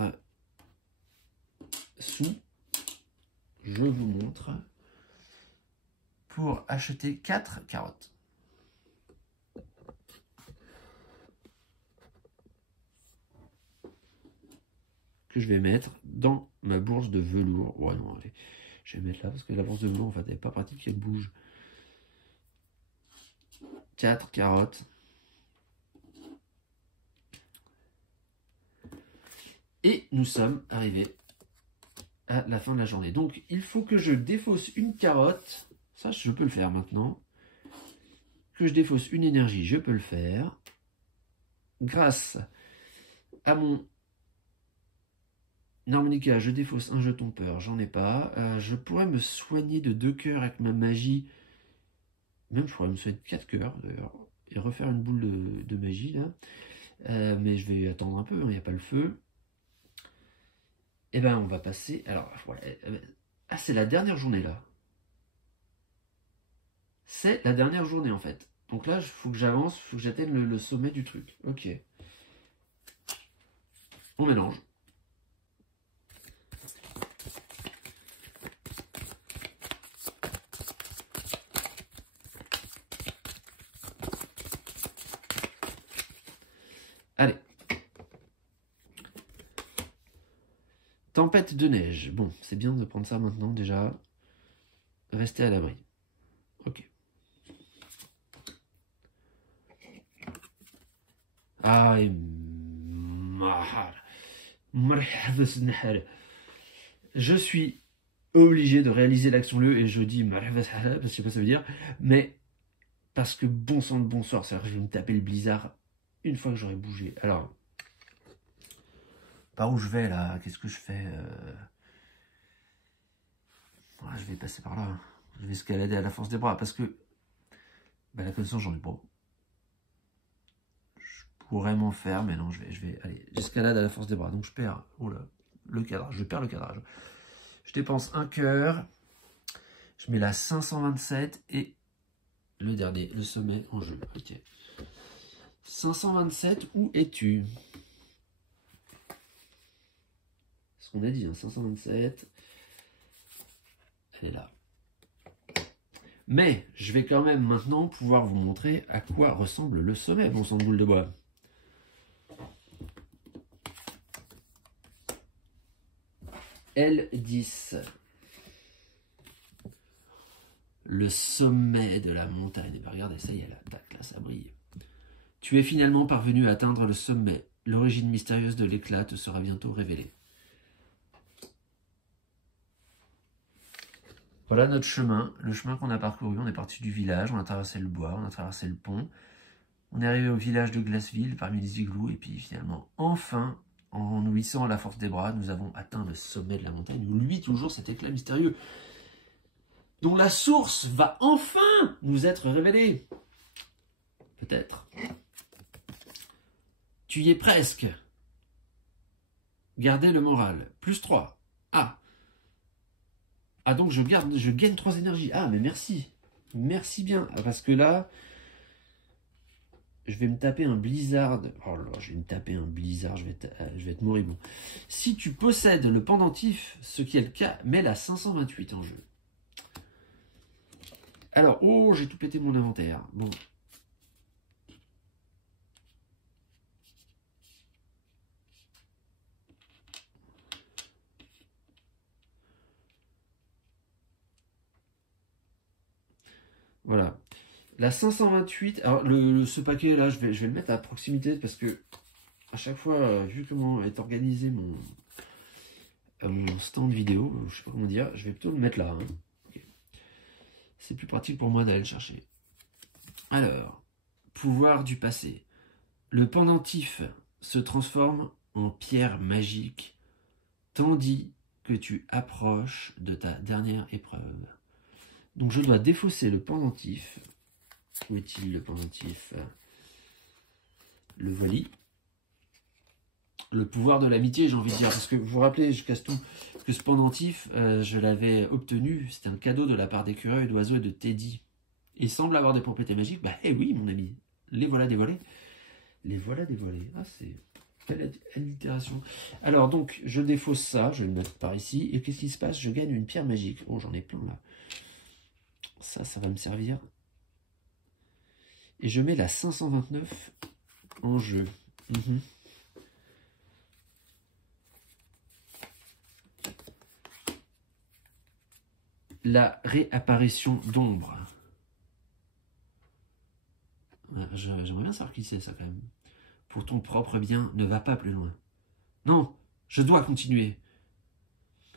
sous je vous montre, pour acheter 4 carottes. Que je vais mettre dans ma bourse de velours. Ouais, non, allez, je vais mettre là parce que la bourse de velours, en fait, elle n'est pas pratique qu'elle bouge. 4 carottes. Et nous sommes arrivés à la fin de la journée. Donc, il faut que je défausse une carotte. Ça, je peux le faire maintenant. Que je défausse une énergie, je peux le faire. Grâce à mon harmonica, je défausse un jeton peur, j'en ai pas. Je pourrais me soigner de 2 cœurs avec ma magie. Même, je pourrais me soigner de 4 cœurs, d'ailleurs. Et refaire une boule de magie, là. Mais je vais attendre un peu, il n'y a pas le feu. Et ben, on va passer... Alors, voilà. Ah, c'est la dernière journée, là. C'est la dernière journée, en fait. Donc là, il faut que j'avance, il faut que j'atteigne le sommet du truc. Ok. On mélange. Allez. Tempête de neige. Bon, c'est bien de prendre ça maintenant, déjà. Rester à l'abri. Ok. Ah, je suis obligé de réaliser l'action lieu et je dis parce que je sais pas ce que ça veut dire, mais parce que bon sang de bonsoir, c'est-à-dire que je vais me taper le blizzard une fois que j'aurai bougé. Alors, par où je vais là? Qu'est-ce que je fais? Je vais passer par là. Je vais escalader à la force des bras parce que la connaissance, j'en ai pas. Je pourrais m'en faire, mais non, je vais aller. J'escalade à la force des bras, donc je perds. Oh là, le cadrage, je perds le cadrage. Je dépense un cœur. Je mets la 527 et le dernier, le sommet en jeu. Ok. 527, où es-tu? Ce qu'on a dit, hein, 527. Elle est là. Mais je vais quand même maintenant pouvoir vous montrer à quoi ressemble le sommet, bon sang de boule de bois. L10. Le sommet de la montagne. Et bien regardez, ça y est, là, ça brille. Tu es finalement parvenu à atteindre le sommet. L'origine mystérieuse de l'éclat te sera bientôt révélée. Voilà notre chemin, le chemin qu'on a parcouru. On est parti du village, on a traversé le bois, on a traversé le pont. On est arrivé au village de Glassville parmi les igloos. Et puis finalement, enfin, en nous hissant à la force des bras, nous avons atteint le sommet de la montagne. Où lui, toujours cet éclat mystérieux, dont la source va enfin nous être révélée. Peut-être. Tu y es presque. Gardez le moral. Plus 3. Ah. Ah, donc je gagne 3 énergies. Ah, mais merci. Merci bien. Parce que là, je vais me taper un blizzard. Oh là, je vais me taper un blizzard. Je vais être moribond. Si tu possèdes le pendentif, ce qui est le cas, mets la 528 en jeu. Alors, oh, j'ai tout pété mon inventaire. Bon. Voilà. La 528, alors ce paquet là, je vais le mettre à proximité parce que à chaque fois, vu comment est organisé mon stand vidéo, je sais pas comment dire, je vais plutôt le mettre là. Hein. Okay. C'est plus pratique pour moi d'aller le chercher. Alors, pouvoir du passé. Le pendentif se transforme en pierre magique tandis que tu approches de ta dernière épreuve. Donc je dois défausser le pendentif. Où est-il le pendentif? Le voili. Le pouvoir de l'amitié, j'ai envie de dire. Parce que vous vous rappelez, je casse tout, que ce pendentif, je l'avais obtenu. C'était un cadeau de la part d'écureuils, d'oiseaux et de Teddy. Il semble avoir des propriétés magiques. Bah, eh oui, mon ami. Les voilà dévoilés. Les voilà dévoilés. Ah, c'est... Belle allitération. Alors, donc, je défausse ça. Je vais le mettre par ici. Et qu'est-ce qui se passe? Je gagne une pierre magique. Oh, j'en ai plein, là. Ça va me servir. Et je mets la 529 en jeu. La réapparition d'ombre. J'aimerais bien savoir qui c'est, ça, quand même. Pour ton propre bien, ne va pas plus loin. Non, je dois continuer.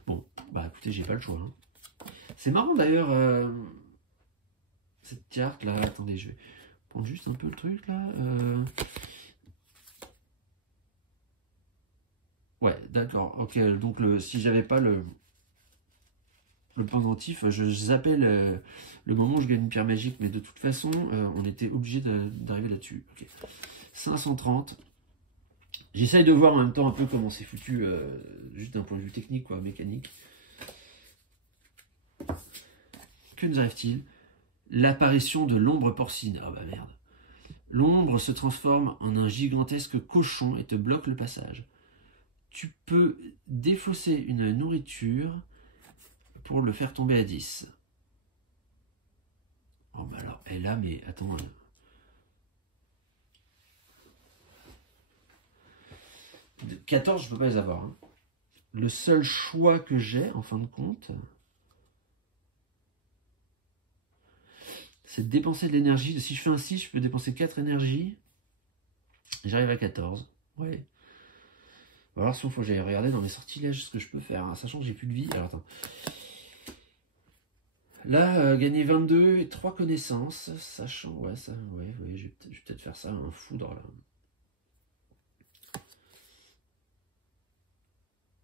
Bon, bah écoutez, j'ai pas le choix. Hein. C'est marrant d'ailleurs, cette carte là. Attendez, je vais prendre juste un peu le truc là. Ouais, d'accord. Ok, donc si j'avais pas le pendentif, je zappais le moment où je gagne une pierre magique, mais de toute façon, on était obligé d'arriver là-dessus. Ok. 530. J'essaye de voir en même temps un peu comment c'est foutu, juste d'un point de vue technique, quoi, mécanique. Que nous arrive-t-il? L'apparition de l'ombre porcine. Ah bah merde. L'ombre se transforme en un gigantesque cochon et te bloque le passage. Tu peux défausser une nourriture pour le faire tomber à 10. Oh bah alors, elle a, mais attends. 14, je peux pas les avoir. Hein. Le seul choix que j'ai, en fin de compte, c'est de dépenser de l'énergie. Si je fais un 6, je peux dépenser 4 énergies. J'arrive à 14. Ouais. Alors, il faut que j'aille regarder dans mes sortilèges ce que je peux faire, hein, sachant que j'ai plus de vie. Alors, attends. Là, gagner 22 et 3 connaissances, sachant... Ouais, ça, ouais, je vais peut-être faire ça, un foudre, là.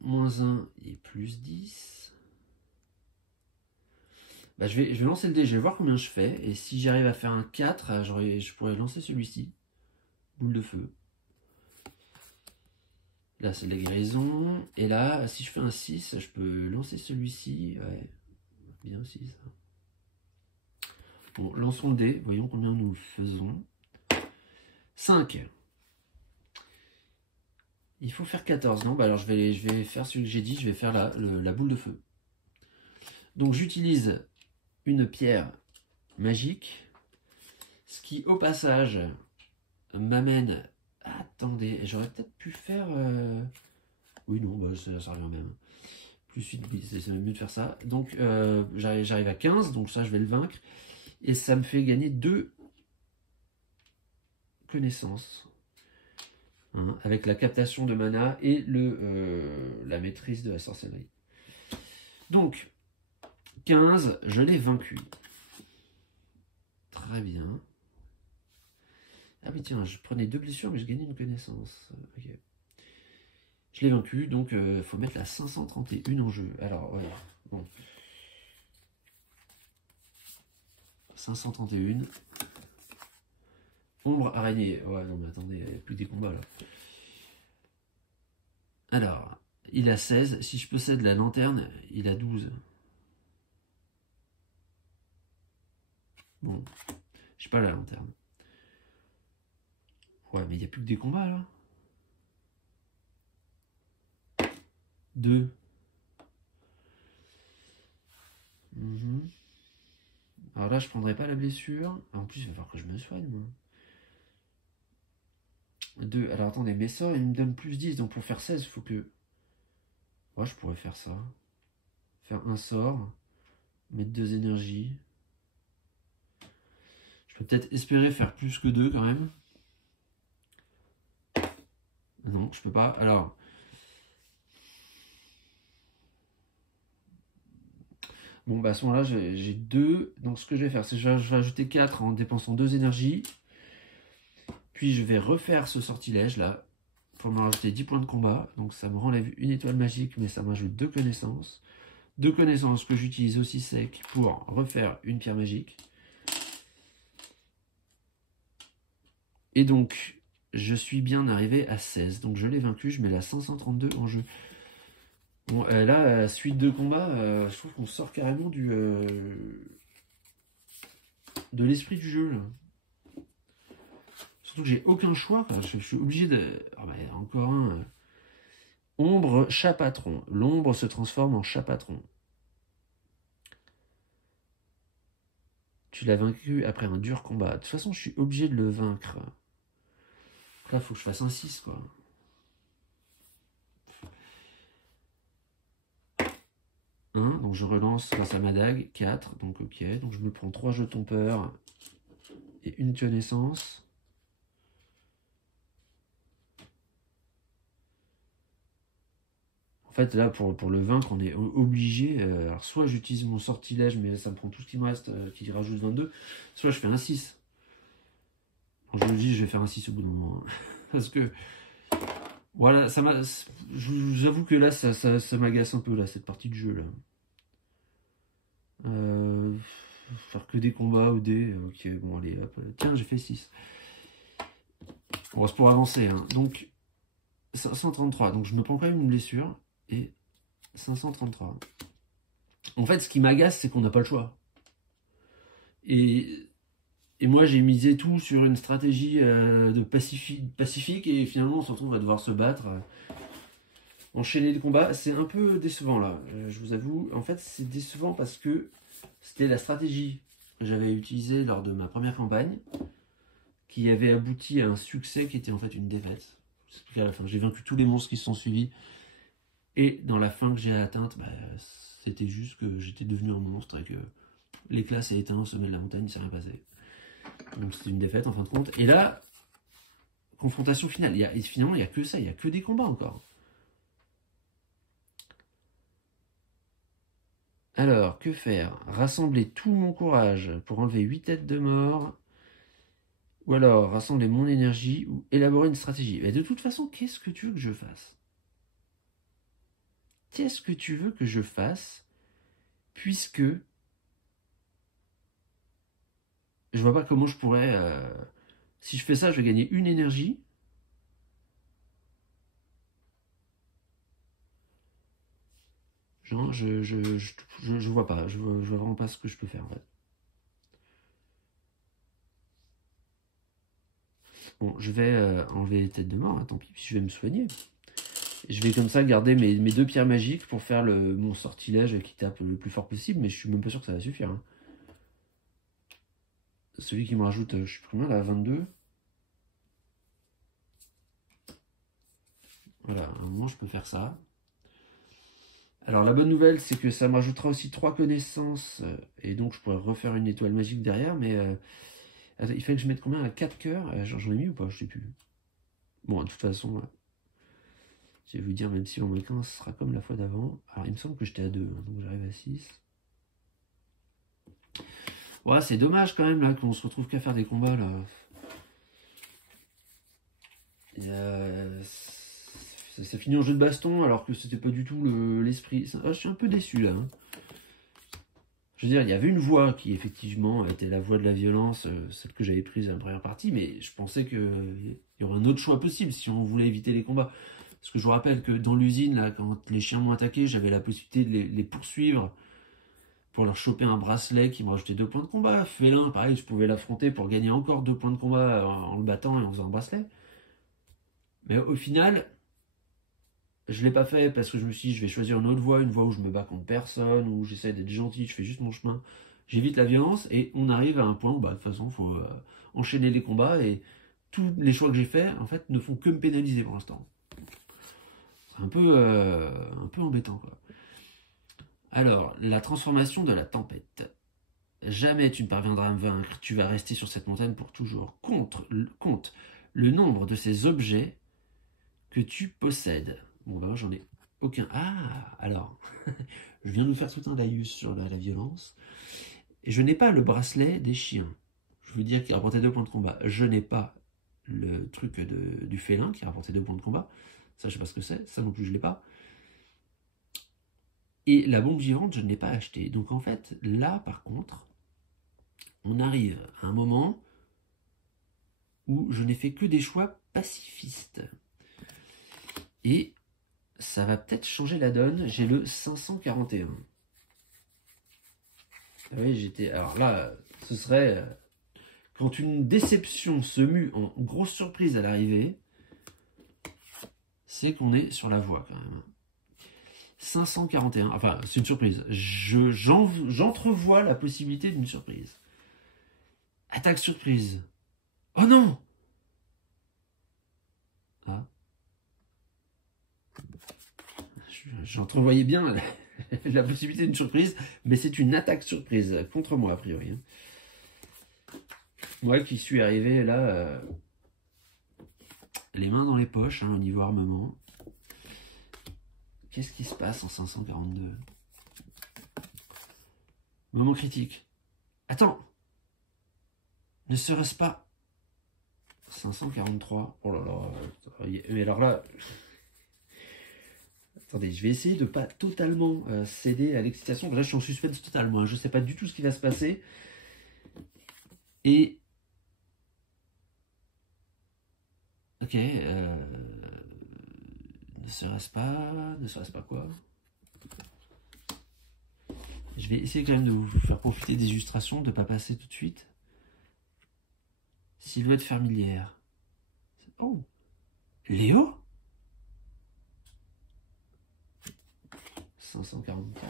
Moins 1 et plus 10. Bah, je vais lancer le dé, je vais voir combien je fais. Et si j'arrive à faire un 4, je pourrais lancer celui-ci. Boule de feu. Là, c'est de la guérison. Et là, si je fais un 6, je peux lancer celui-ci. Ouais, bien aussi, ça. Bon, lançons le dé. Voyons combien nous faisons. 5. Il faut faire 14. Non, bah alors je vais faire ce que j'ai dit. Je vais faire la boule de feu. Donc, j'utilise une pierre magique. Ce qui, au passage, m'amène... Attendez, j'aurais peut-être pu faire... Oui, non, bah, ça revient même. Plus 8, c'est mieux de faire ça. Donc, j'arrive à 15, donc ça, je vais le vaincre. Et ça me fait gagner 2 connaissances. Hein, avec la captation de mana et la maîtrise de la sorcellerie. Donc, 15, je l'ai vaincu. Très bien. Ah oui, tiens, je prenais 2 blessures, mais je gagnais une connaissance. Ok. Je l'ai vaincu, donc il faut mettre la 531 en jeu. Alors, ouais, bon. 531. Ombre araignée. Ouais, non, mais attendez, il n'y a plus des combats, là. Alors, il a 16. Si je possède la lanterne, il a 12. Bon, j'ai pas la lanterne. Ouais, mais il n'y a plus que des combats, là. 2. Alors là, je prendrai pas la blessure. En plus, il va falloir que je me soigne, moi. 2. Alors attendez, mes sorts, ils me donnent plus 10. Donc pour faire 16, il faut que... Ouais, je pourrais faire ça. Faire un sort. Mettre 2 énergies. Je peux peut-être espérer faire plus que 2 quand même. Non, je peux pas. Alors... Bon, bah à ce moment-là, j'ai 2. Donc ce que je vais faire, c'est que je vais ajouter 4 en dépensant 2 énergies. Puis je vais refaire ce sortilège là. Pour me rajouter 10 points de combat. Donc ça me renlève une étoile magique, mais ça m'ajoute 2 connaissances. 2 connaissances que j'utilise aussi sec pour refaire une pierre magique. Et donc, je suis bien arrivé à 16. Donc je l'ai vaincu, je mets la 532 en jeu. Bon, là, suite de combat, je trouve qu'on sort carrément de l'esprit du jeu. Là. Surtout que j'ai aucun choix. Je suis obligé de... Ah bah, encore un. Ombre, chat patron. L'ombre se transforme en chat patron. Tu l'as vaincu après un dur combat. De toute façon, je suis obligé de le vaincre. Là, il faut que je fasse un 6, quoi. Donc je relance grâce à ma dague. 4, donc ok. Donc je me prends 3 jetons peur et une connaissance. En fait, là, pour le vaincre, on est obligé. Alors, soit j'utilise mon sortilège, mais ça me prend tout ce qui me reste, qui rajoute 22. Soit je fais un 6. Donc, je me dis, je vais faire un 6 au bout d'un moment. Parce que, voilà, ça m'a. J'avoue que là, ça m'agace un peu, là, cette partie de jeu, là. Faire que des combats ou des. Ok, bon, allez, hop. Tiens, j'ai fait 6. Bon, c'est pour avancer, hein. Donc, 533. Donc, je me prends quand même une blessure. Et 533. En fait, ce qui m'agace, c'est qu'on n'a pas le choix. Et moi, j'ai misé tout sur une stratégie de pacifique, et finalement, on se retrouve à devoir se battre, enchaîner les combats. C'est un peu décevant, là, je vous avoue. En fait, c'est décevant parce que c'était la stratégie que j'avais utilisée lors de ma première campagne, qui avait abouti à un succès qui était en fait une défaite. À la fin, j'ai vaincu tous les monstres qui se sont suivis. Et dans la fin que j'ai atteinte, bah, c'était juste que j'étais devenu un monstre et que l'éclat s'est éteint au sommet de la montagne, il s'est rien passé. Donc c'était une défaite en fin de compte. Et là, confrontation finale. Finalement, il n'y a que ça, il n'y a que des combats encore. Alors, que faire? Rassembler tout mon courage pour enlever 8 têtes de mort. Ou alors, rassembler mon énergie ou élaborer une stratégie. Mais de toute façon, qu'est-ce que tu veux que je fasse? Qu'est-ce que tu veux que je fasse? Puisque je vois pas comment je pourrais... Si je fais ça, je vais gagner une énergie. Genre, je vois pas. Je vois vraiment pas ce que je peux faire, en fait. Bon, je vais enlever les têtes de mort, hein, tant pis, puis je vais me soigner. Je vais comme ça garder mes 2 pierres magiques pour faire mon sortilège qui tape le plus fort possible, mais je suis même pas sûr que ça va suffire. Hein. Celui qui me rajoute, je sais plus combien là, 22. Voilà, à un moment je peux faire ça. Alors la bonne nouvelle, c'est que ça me rajoutera aussi 3 connaissances, et donc je pourrais refaire une étoile magique derrière, mais attends, il fallait que je mette combien à 4 cœurs? J'en ai mis ou pas? Je sais plus. Bon, de toute façon, je vais vous dire, même si on met 15, ce sera comme la fois d'avant. Alors il me semble que j'étais à 2, hein, donc j'arrive à 6. Ouais, c'est dommage quand même là qu'on se retrouve qu'à faire des combats là. Ça finit en jeu de baston alors que c'était pas du tout l'esprit. Je suis un peu déçu là. Hein. Je veux dire, il y avait une voie qui effectivement était la voie de la violence, celle que j'avais prise à la première partie, mais je pensais qu'il y aurait un autre choix possible si on voulait éviter les combats. Parce que je vous rappelle que dans l'usine, là, quand les chiens m'ont attaqué, j'avais la possibilité de les poursuivre pour leur choper un bracelet qui me rajoutait 2 points de combat. Félin, pareil, je pouvais l'affronter pour gagner encore 2 points de combat en le battant et en faisant un bracelet. Mais au final, je l'ai pas fait parce que je me suis dit, je vais choisir une autre voie, une voie où je me bats contre personne, où j'essaie d'être gentil, je fais juste mon chemin. J'évite la violence et on arrive à un point où, bah, de toute façon, il faut enchaîner les combats et tous les choix que j'ai faits, en fait, ne font que me pénaliser pour l'instant. C'est un peu embêtant, quoi. Alors, la transformation de la tempête. Jamais tu ne parviendras à me vaincre, tu vas rester sur cette montagne pour toujours. Compte le nombre de ces objets que tu possèdes. Bon, bah moi j'en ai aucun. Ah, alors, je viens de nous faire tout un laïus sur la violence. Et je n'ai pas le bracelet des chiens. Je veux dire qu'il rapportait 2 points de combat. Je n'ai pas le truc du félin qui rapportait 2 points de combat. Ça, je sais pas ce que c'est. Ça non plus, je l'ai pas. Et la bombe vivante, je ne l'ai pas acheté. Donc en fait, là, par contre, on arrive à un moment où je n'ai fait que des choix pacifistes. Et ça va peut-être changer la donne. J'ai le 541. Ah oui, j'étais... Alors là, ce serait quand une déception se mue en grosse surprise à l'arrivée, c'est qu'on est sur la voie quand même. 541, enfin c'est une surprise. J'entrevois la possibilité d'une surprise. Attaque surprise. Oh non! Ah. J'entrevoyais bien la possibilité d'une surprise, mais c'est une attaque surprise contre moi a priori. Moi qui suis arrivé là, les mains dans les poches au niveau armement. Qu'est-ce qui se passe en 542? Moment critique. Attends! Ne serait-ce pas 543? Oh là là. Mais alors là... Attendez, je vais essayer de pas totalement céder à l'excitation. Là, je suis en suspense total, moi. Je sais pas du tout ce qui va se passer. Et... Ok. Ne serait-ce pas quoi? Je vais essayer quand même de vous faire profiter des illustrations, de ne pas passer tout de suite. Silhouette familière. Oh! Léo? 544.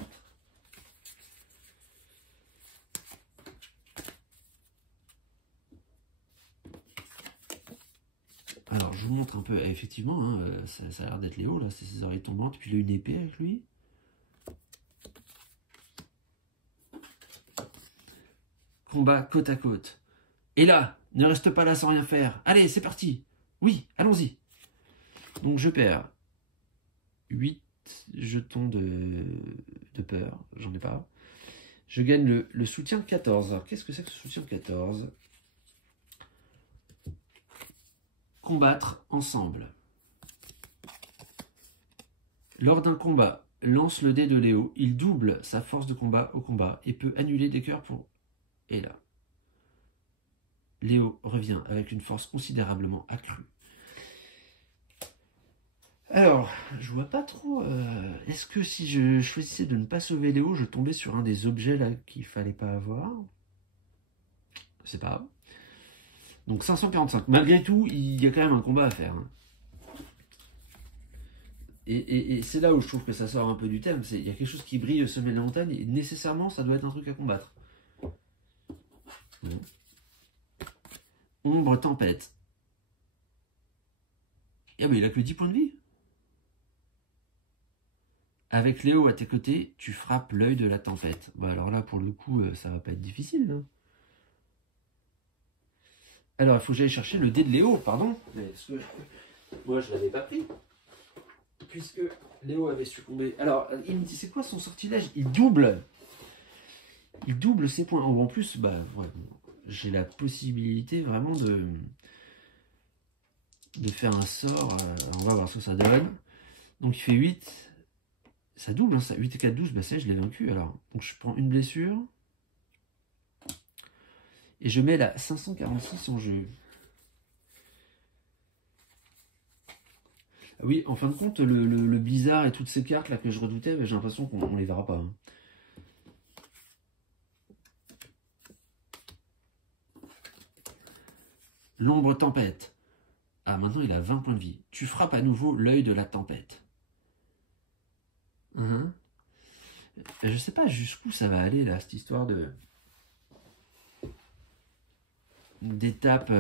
Alors, je vous montre un peu. Effectivement, ça a l'air d'être Léo, là. C'est ses oreilles tombantes. Puis il a une épée avec lui. Combat côte à côte. Et là, ne reste pas là sans rien faire. Allez, c'est parti. Oui, allons-y. Donc, je perds 8 jetons de peur. J'en ai pas. Je gagne le soutien 14. Alors, qu'est-ce que c'est que ce soutien 14? Combattre ensemble. Lors d'un combat, lance le dé de Léo. Il double sa force de combat au combat et peut annuler des cœurs pour... Et là. Léo revient avec une force considérablement accrue. Alors, je vois pas trop... Est-ce que si je choisissais de ne pas sauver Léo, je tombais sur un des objets là qu'il fallait pas avoir? Je sais pas. Donc 545. Malgré tout, il y a quand même un combat à faire. Hein. Et c'est là où je trouve que ça sort un peu du thème. Il y a quelque chose qui brille au sommet de la montagne et nécessairement, ça doit être un truc à combattre. Bon. Ombre, tempête. Ah mais il a que 10 points de vie. Avec Léo à tes côtés, tu frappes l'œil de la tempête. Bon, alors là, pour le coup, ça va pas être difficile. Hein. Alors, il faut que j'aille chercher le dé de Léo, pardon. Mais moi, je l'avais pas pris. Puisque Léo avait succombé. Alors, il me dit, c'est quoi son sortilège? Il double ses points. En plus, bah, ouais, j'ai la possibilité vraiment de faire un sort. On va voir ce que ça donne. Donc, il fait 8. Ça double, hein, ça. 8 et 4, 12. Bah, ça, je l'ai vaincu. Alors, donc, je prends une blessure. Et je mets la 546 en jeu. Ah oui, en fin de compte, le blizzard et toutes ces cartes là que je redoutais, j'ai l'impression qu'on les verra pas. Hein. L'ombre tempête. Ah, maintenant il a 20 points de vie. Tu frappes à nouveau l'œil de la tempête. Je sais pas jusqu'où ça va aller là, cette histoire d'étape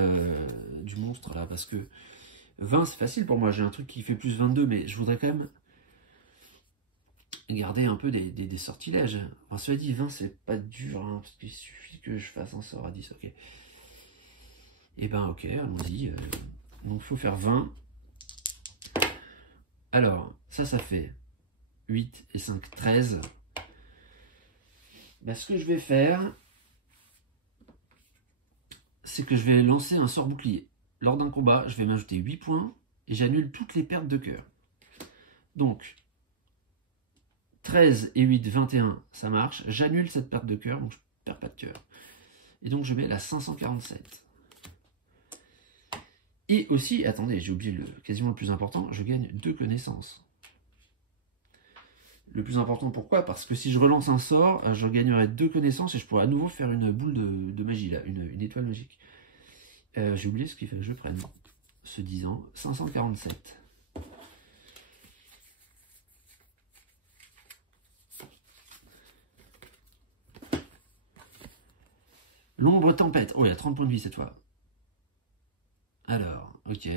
du monstre là, parce que 20 c'est facile pour moi, j'ai un truc qui fait plus 22, mais je voudrais quand même garder un peu des sortilèges. Enfin, cela dit, 20 c'est pas dur, hein, parce qu'il suffit que je fasse un sort à 10, ok. Et ben ok, allons-y. Donc il faut faire 20. Alors, ça fait 8 et 5, 13. Ben, ce que je vais faire, c'est que je vais lancer un sort bouclier. Lors d'un combat, je vais m'ajouter 8 points et j'annule toutes les pertes de cœur. Donc, 13 et 8, 21, ça marche. J'annule cette perte de cœur, donc je ne perds pas de cœur. Et donc, je mets la 547. Et aussi, attendez, j'ai oublié quasiment le plus important, je gagne 2 connaissances. le plus important. Pourquoi? Parce que si je relance un sort, je gagnerai 2 connaissances et je pourrais à nouveau faire une boule de magie, là, une étoile magique. J'ai oublié ce qu'il fait que je prenne. Ce 10 ans, 547. L'ombre tempête. Oh, il y a 30 points de vie cette fois. Alors, ok.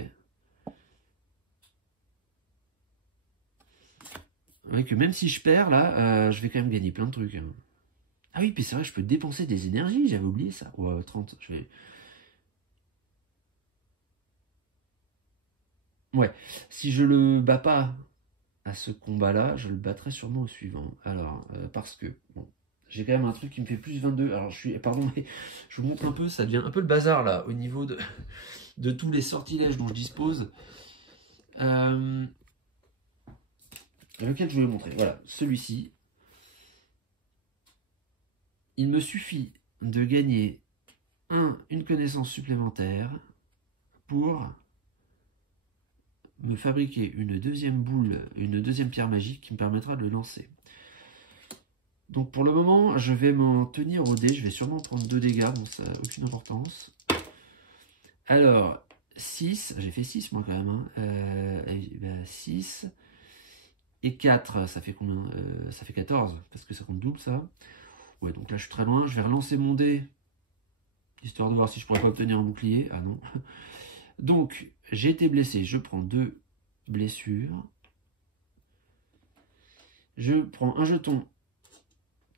Ouais, que même si je perds, là, je vais quand même gagner plein de trucs. Hein. Ah oui, puis c'est vrai, je peux dépenser des énergies, j'avais oublié ça. Ouais, 30, je vais... Ouais, si je le bats pas à ce combat-là, je le battrai sûrement au suivant. Alors, parce que, bon, j'ai quand même un truc qui me fait plus 22. Alors, pardon, mais je vous montre un peu, ça devient un peu le bazar, là, au niveau de tous les sortilèges dont je dispose. Lequel je vais vous montrer. Voilà, celui-ci. Il me suffit de gagner une connaissance supplémentaire pour me fabriquer une deuxième boule, une deuxième pierre magique qui me permettra de le lancer. Donc pour le moment, je vais m'en tenir au dé. Je vais sûrement prendre 2 dégâts, bon ça n'a aucune importance. Alors, 6, j'ai fait 6 moi quand même. Hein. 6 et 4, ça fait combien? Ça fait 14, parce que ça compte double ça. Ouais, donc là je suis très loin. Je vais relancer mon dé, histoire de voir si je pourrais pas obtenir un bouclier. Ah non. Donc, j'ai été blessé. Je prends 2 blessures. Je prends un jeton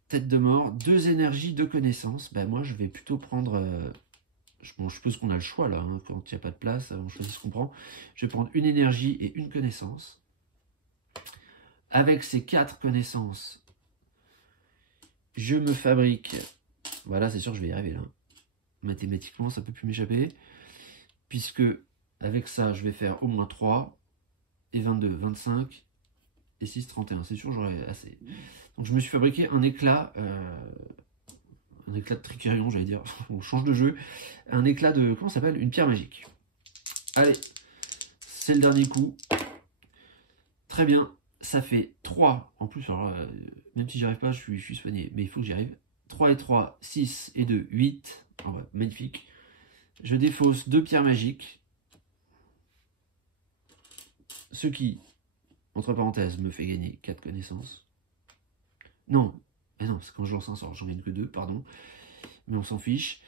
tête de mort, 2 énergies, 2 connaissances. Ben moi, je vais plutôt prendre... Bon, je suppose qu'on a le choix là, hein, quand il n'y a pas de place, on choisit ce qu'on prend. Je vais prendre une énergie et une connaissance. Avec ces 4 connaissances, je me fabrique... Voilà, c'est sûr, je vais y arriver là. Mathématiquement, ça ne peut plus m'échapper. Puisque, avec ça, je vais faire au moins 3, et 22, 25, et 6, 31. C'est sûr, j'aurai assez. Donc, je me suis fabriqué un éclat de Trickerion, j'allais dire. On change de jeu. Un éclat de... Comment ça s'appelle? Une pierre magique. Allez, c'est le dernier coup. Très bien. Ça fait 3. En plus, alors, même si j'y arrive pas, je suis soigné. Mais il faut que j'y arrive. 3 et 3, 6 et 2, 8. Oh, ouais, magnifique. Je défausse 2 pierres magiques. Ce qui, entre parenthèses, me fait gagner 4 connaissances. Non, non, parce que quand je lance un sort, j'en gagne que 2, pardon. Mais on s'en fiche.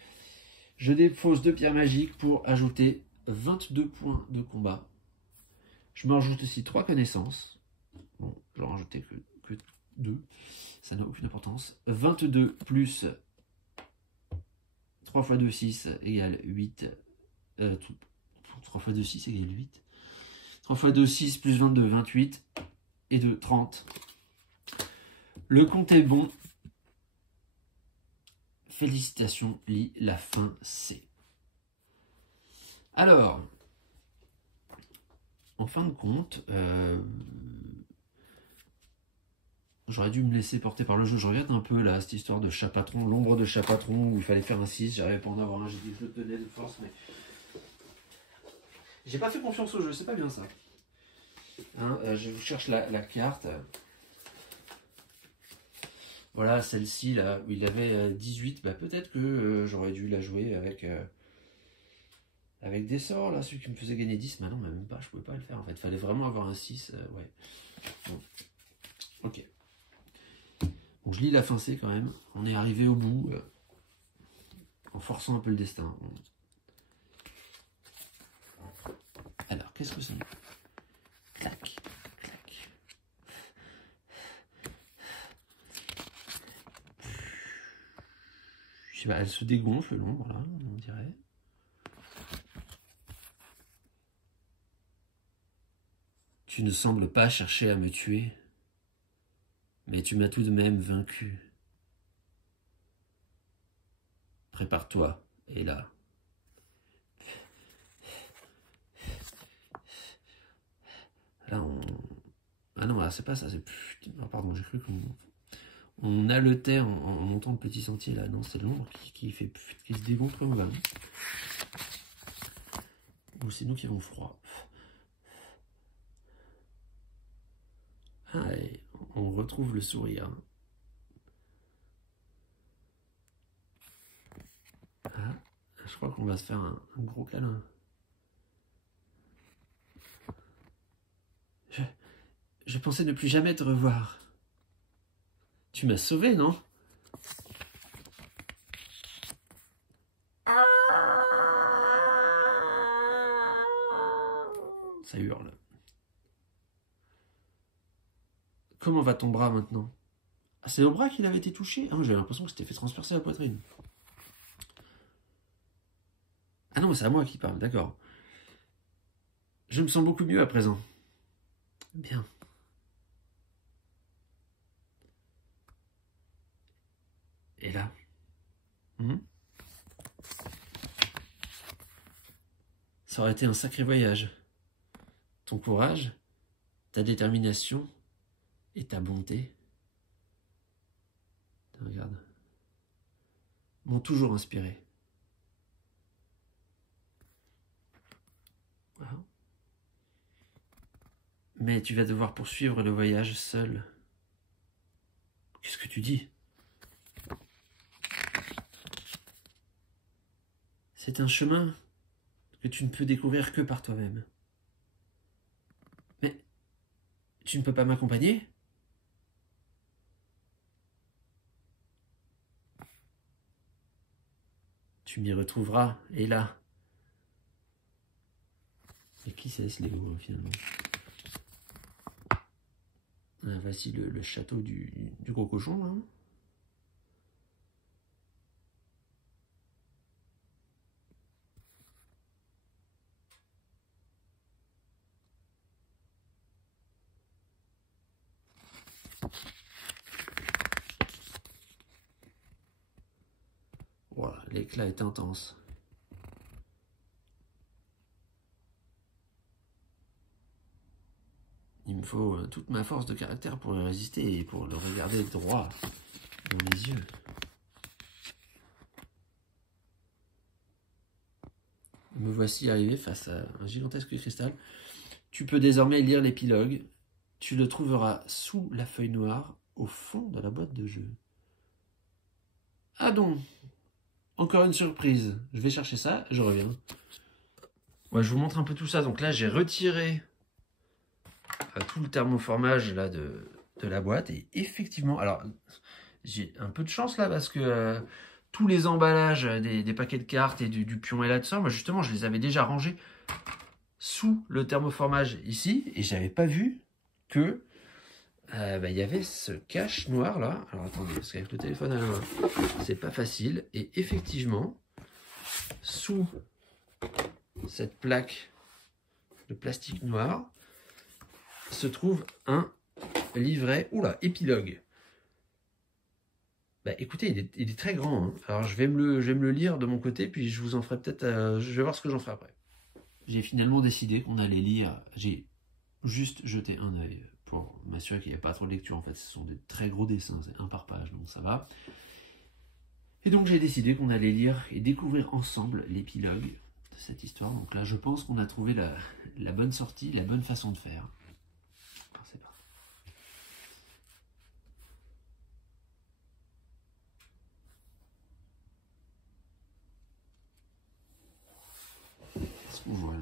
Je défausse 2 pierres magiques pour ajouter 22 points de combat. Je me rajoute aussi 3 connaissances. Bon, j'en rajoutais que 2. Ça n'a aucune importance. 22 plus 3 x 2, 6 égale 8. 3 x 2, 6 égale 8. 3 x 2, 6 plus 22, 28. Et 2, 30. Le compte est bon. Félicitations, Lee, la fin c'est. Alors, en fin de compte, j'aurais dû me laisser porter par le jeu. Je regrette un peu là, cette histoire de chat patron, l'ombre de chat patron où il fallait faire un 6. J'arrivais pas à en avoir un, j'ai dit que je le tenais de force, mais j'ai pas fait confiance au jeu, c'est pas bien ça. Hein, je vous cherche la carte. Voilà, celle-ci là, où il avait 18, bah peut-être que j'aurais dû la jouer avec des sorts là, celui qui me faisait gagner 10, mais non, mais même pas, je pouvais pas le faire en fait, fallait vraiment avoir un 6, ouais. Bon. Ok. Bon, je lis la fin C quand même, on est arrivé au bout, en forçant un peu le destin. Alors, qu'est-ce que c'est? Clac. Je sais pas, elle se dégonfle l'ombre là, on dirait. Tu ne sembles pas chercher à me tuer, mais tu m'as tout de même vaincu. Prépare-toi, et là. Là, on... Ah non, là, c'est pas ça, c'est... Oh, pardon, j'ai cru qu'on haletait en montant le petit sentier, là. Non, c'est l'ombre qui se dégonfle en bas. Ou c'est nous qui avons froid. Ah, et on on retrouve le sourire. Ah, je crois qu'on va se faire un gros câlin. Je pensais ne plus jamais te revoir. Tu m'as sauvé, non? Ça hurle. Comment va ton bras maintenant? Ah, c'est le bras qu'il avait été touché? Ah, j'avais l'impression que c'était fait transpercer la poitrine. Ah non, c'est à moi qui parle, d'accord. Je me sens beaucoup mieux à présent. Bien. Et là? Ça aurait été un sacré voyage. Ton courage, ta détermination et ta bonté, regarde, m'ont toujours inspiré. Voilà. Mais tu vas devoir poursuivre le voyage seul. Qu'est-ce que tu dis? C'est un chemin que tu ne peux découvrir que par toi-même. Mais tu ne peux pas m'accompagner? Tu m'y retrouveras, et là. Et qui c'est ce Léo, finalement? Ah, voici le château du gros cochon, hein. Voilà, l'éclat est intense. Il me faut toute ma force de caractère pour le résister et pour le regarder droit dans les yeux. Me voici arrivé face à un gigantesque cristal. Tu peux désormais lire l'épilogue. Tu le trouveras sous la feuille noire, au fond de la boîte de jeu. Ah donc, encore une surprise. Je vais chercher ça, je reviens. Ouais, je vous montre un peu tout ça. Donc là, j'ai retiré tout le thermoformage là, de la boîte. Et effectivement, alors, j'ai un peu de chance là parce que tous les emballages des paquets de cartes et du pion et là-dessus, moi justement, je les avais déjà rangés sous le thermoformage ici. Et j'avais pas vu que il y avait ce cache noir là. Alors attendez, parce qu'avec le téléphone à la main, c'est pas facile. Et effectivement, sous cette plaque de plastique noir se trouve un livret, oula, épilogue. Bah écoutez, il est très grand, hein. Alors je vais me le lire de mon côté, puis je vous en ferai peut-être, je vais voir ce que j'en ferai après. J'ai finalement décidé qu'on allait lire, j'ai juste jeté un œil pour m'assurer qu'il n'y a pas trop de lecture. En fait, ce sont des très gros dessins, c'est un par page, donc ça va. Et donc j'ai décidé qu'on allait lire et découvrir ensemble l'épilogue de cette histoire. Donc là, je pense qu'on a trouvé la bonne sortie, la bonne façon de faire. Alors, c'est parti. Qu'est-ce qu'on voit là?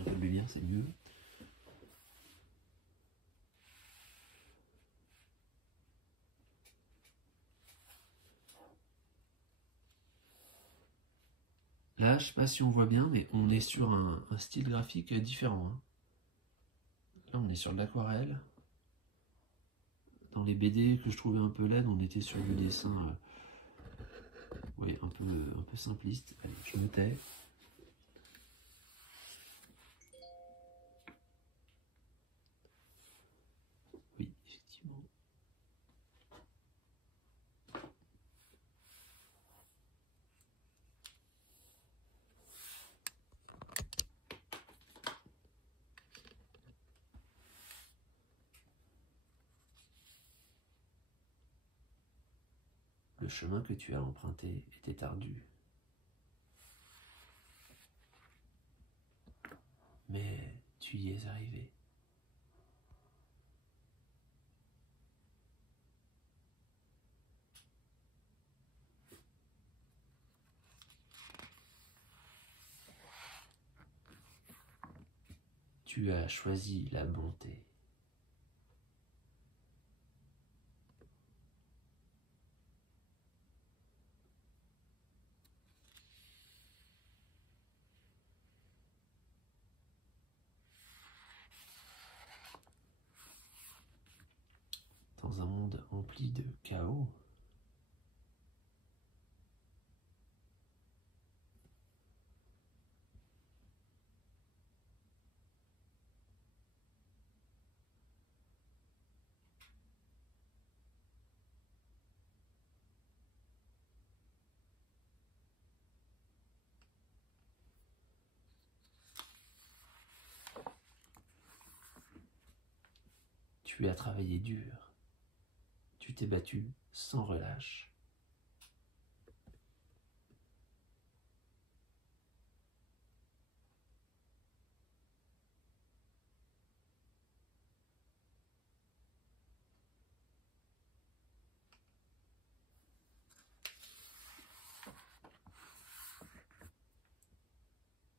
Un peu de lumière, c'est mieux. Là, je sais pas si on voit bien, mais on est sur un style graphique différent, hein. Là, on est sur de l'aquarelle. Dans les BD que je trouvais un peu laides, on était sur du dessin oui, un peu simpliste. Allez, je me tais. Oui, effectivement. Le chemin que tu as emprunté était ardu. Mais tu y es arrivé. Tu as choisi la bonté. Dans un monde empli de chaos, tu as travaillé dur. Tu t'es battu sans relâche.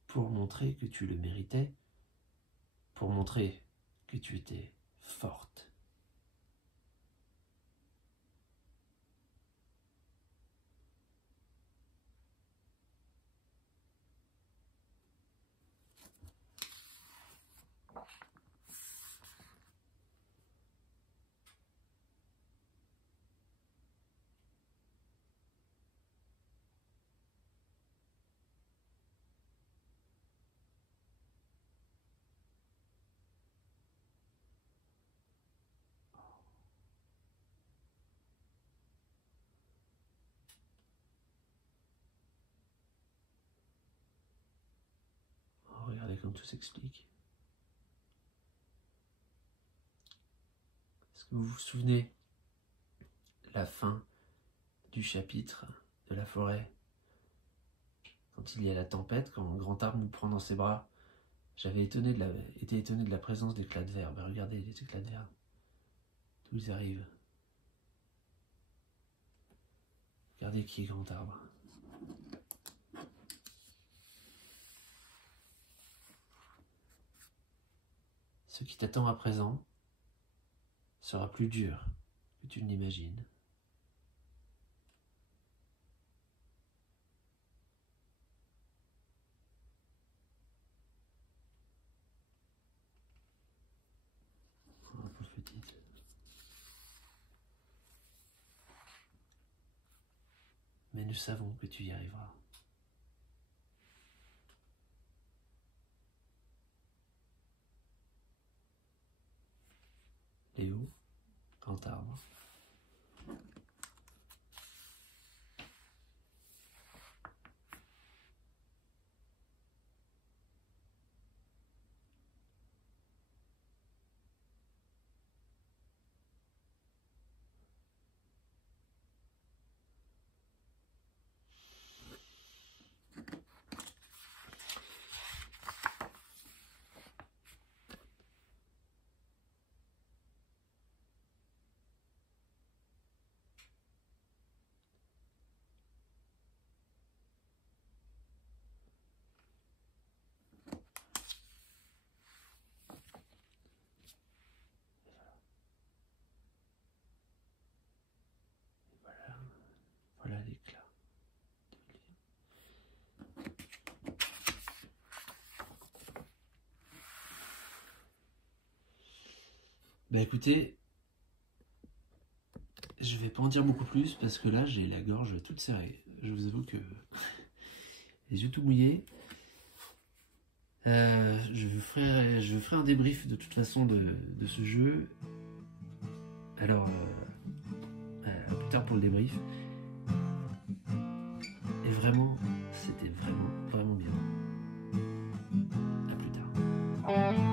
Pour montrer que tu le méritais, pour montrer que tu étais forte. Oh, regardez comme tout s'explique. Est-ce que vous vous souvenez la fin du chapitre de la forêt? Quand il y a la tempête, quand un grand arbre nous prend dans ses bras, j'avais été étonné de la présence d'éclats de verre. Ben regardez les éclats de verre, d'où ils arrivent. Regardez qui est grand arbre. Ce qui t'attend à présent sera plus dur que tu ne l'imagines. Oh, pauvre petite. Mais nous savons que tu y arriveras. Léo, grand arbre. Voilà l'éclat. Bah écoutez, je vais pas en dire beaucoup plus parce que là j'ai la gorge toute serrée. Je vous avoue que les yeux tout mouillés. Je ferai un débrief de toute façon de ce jeu. Alors, plus tard pour le débrief. Et vraiment, c'était vraiment bien. À plus tard.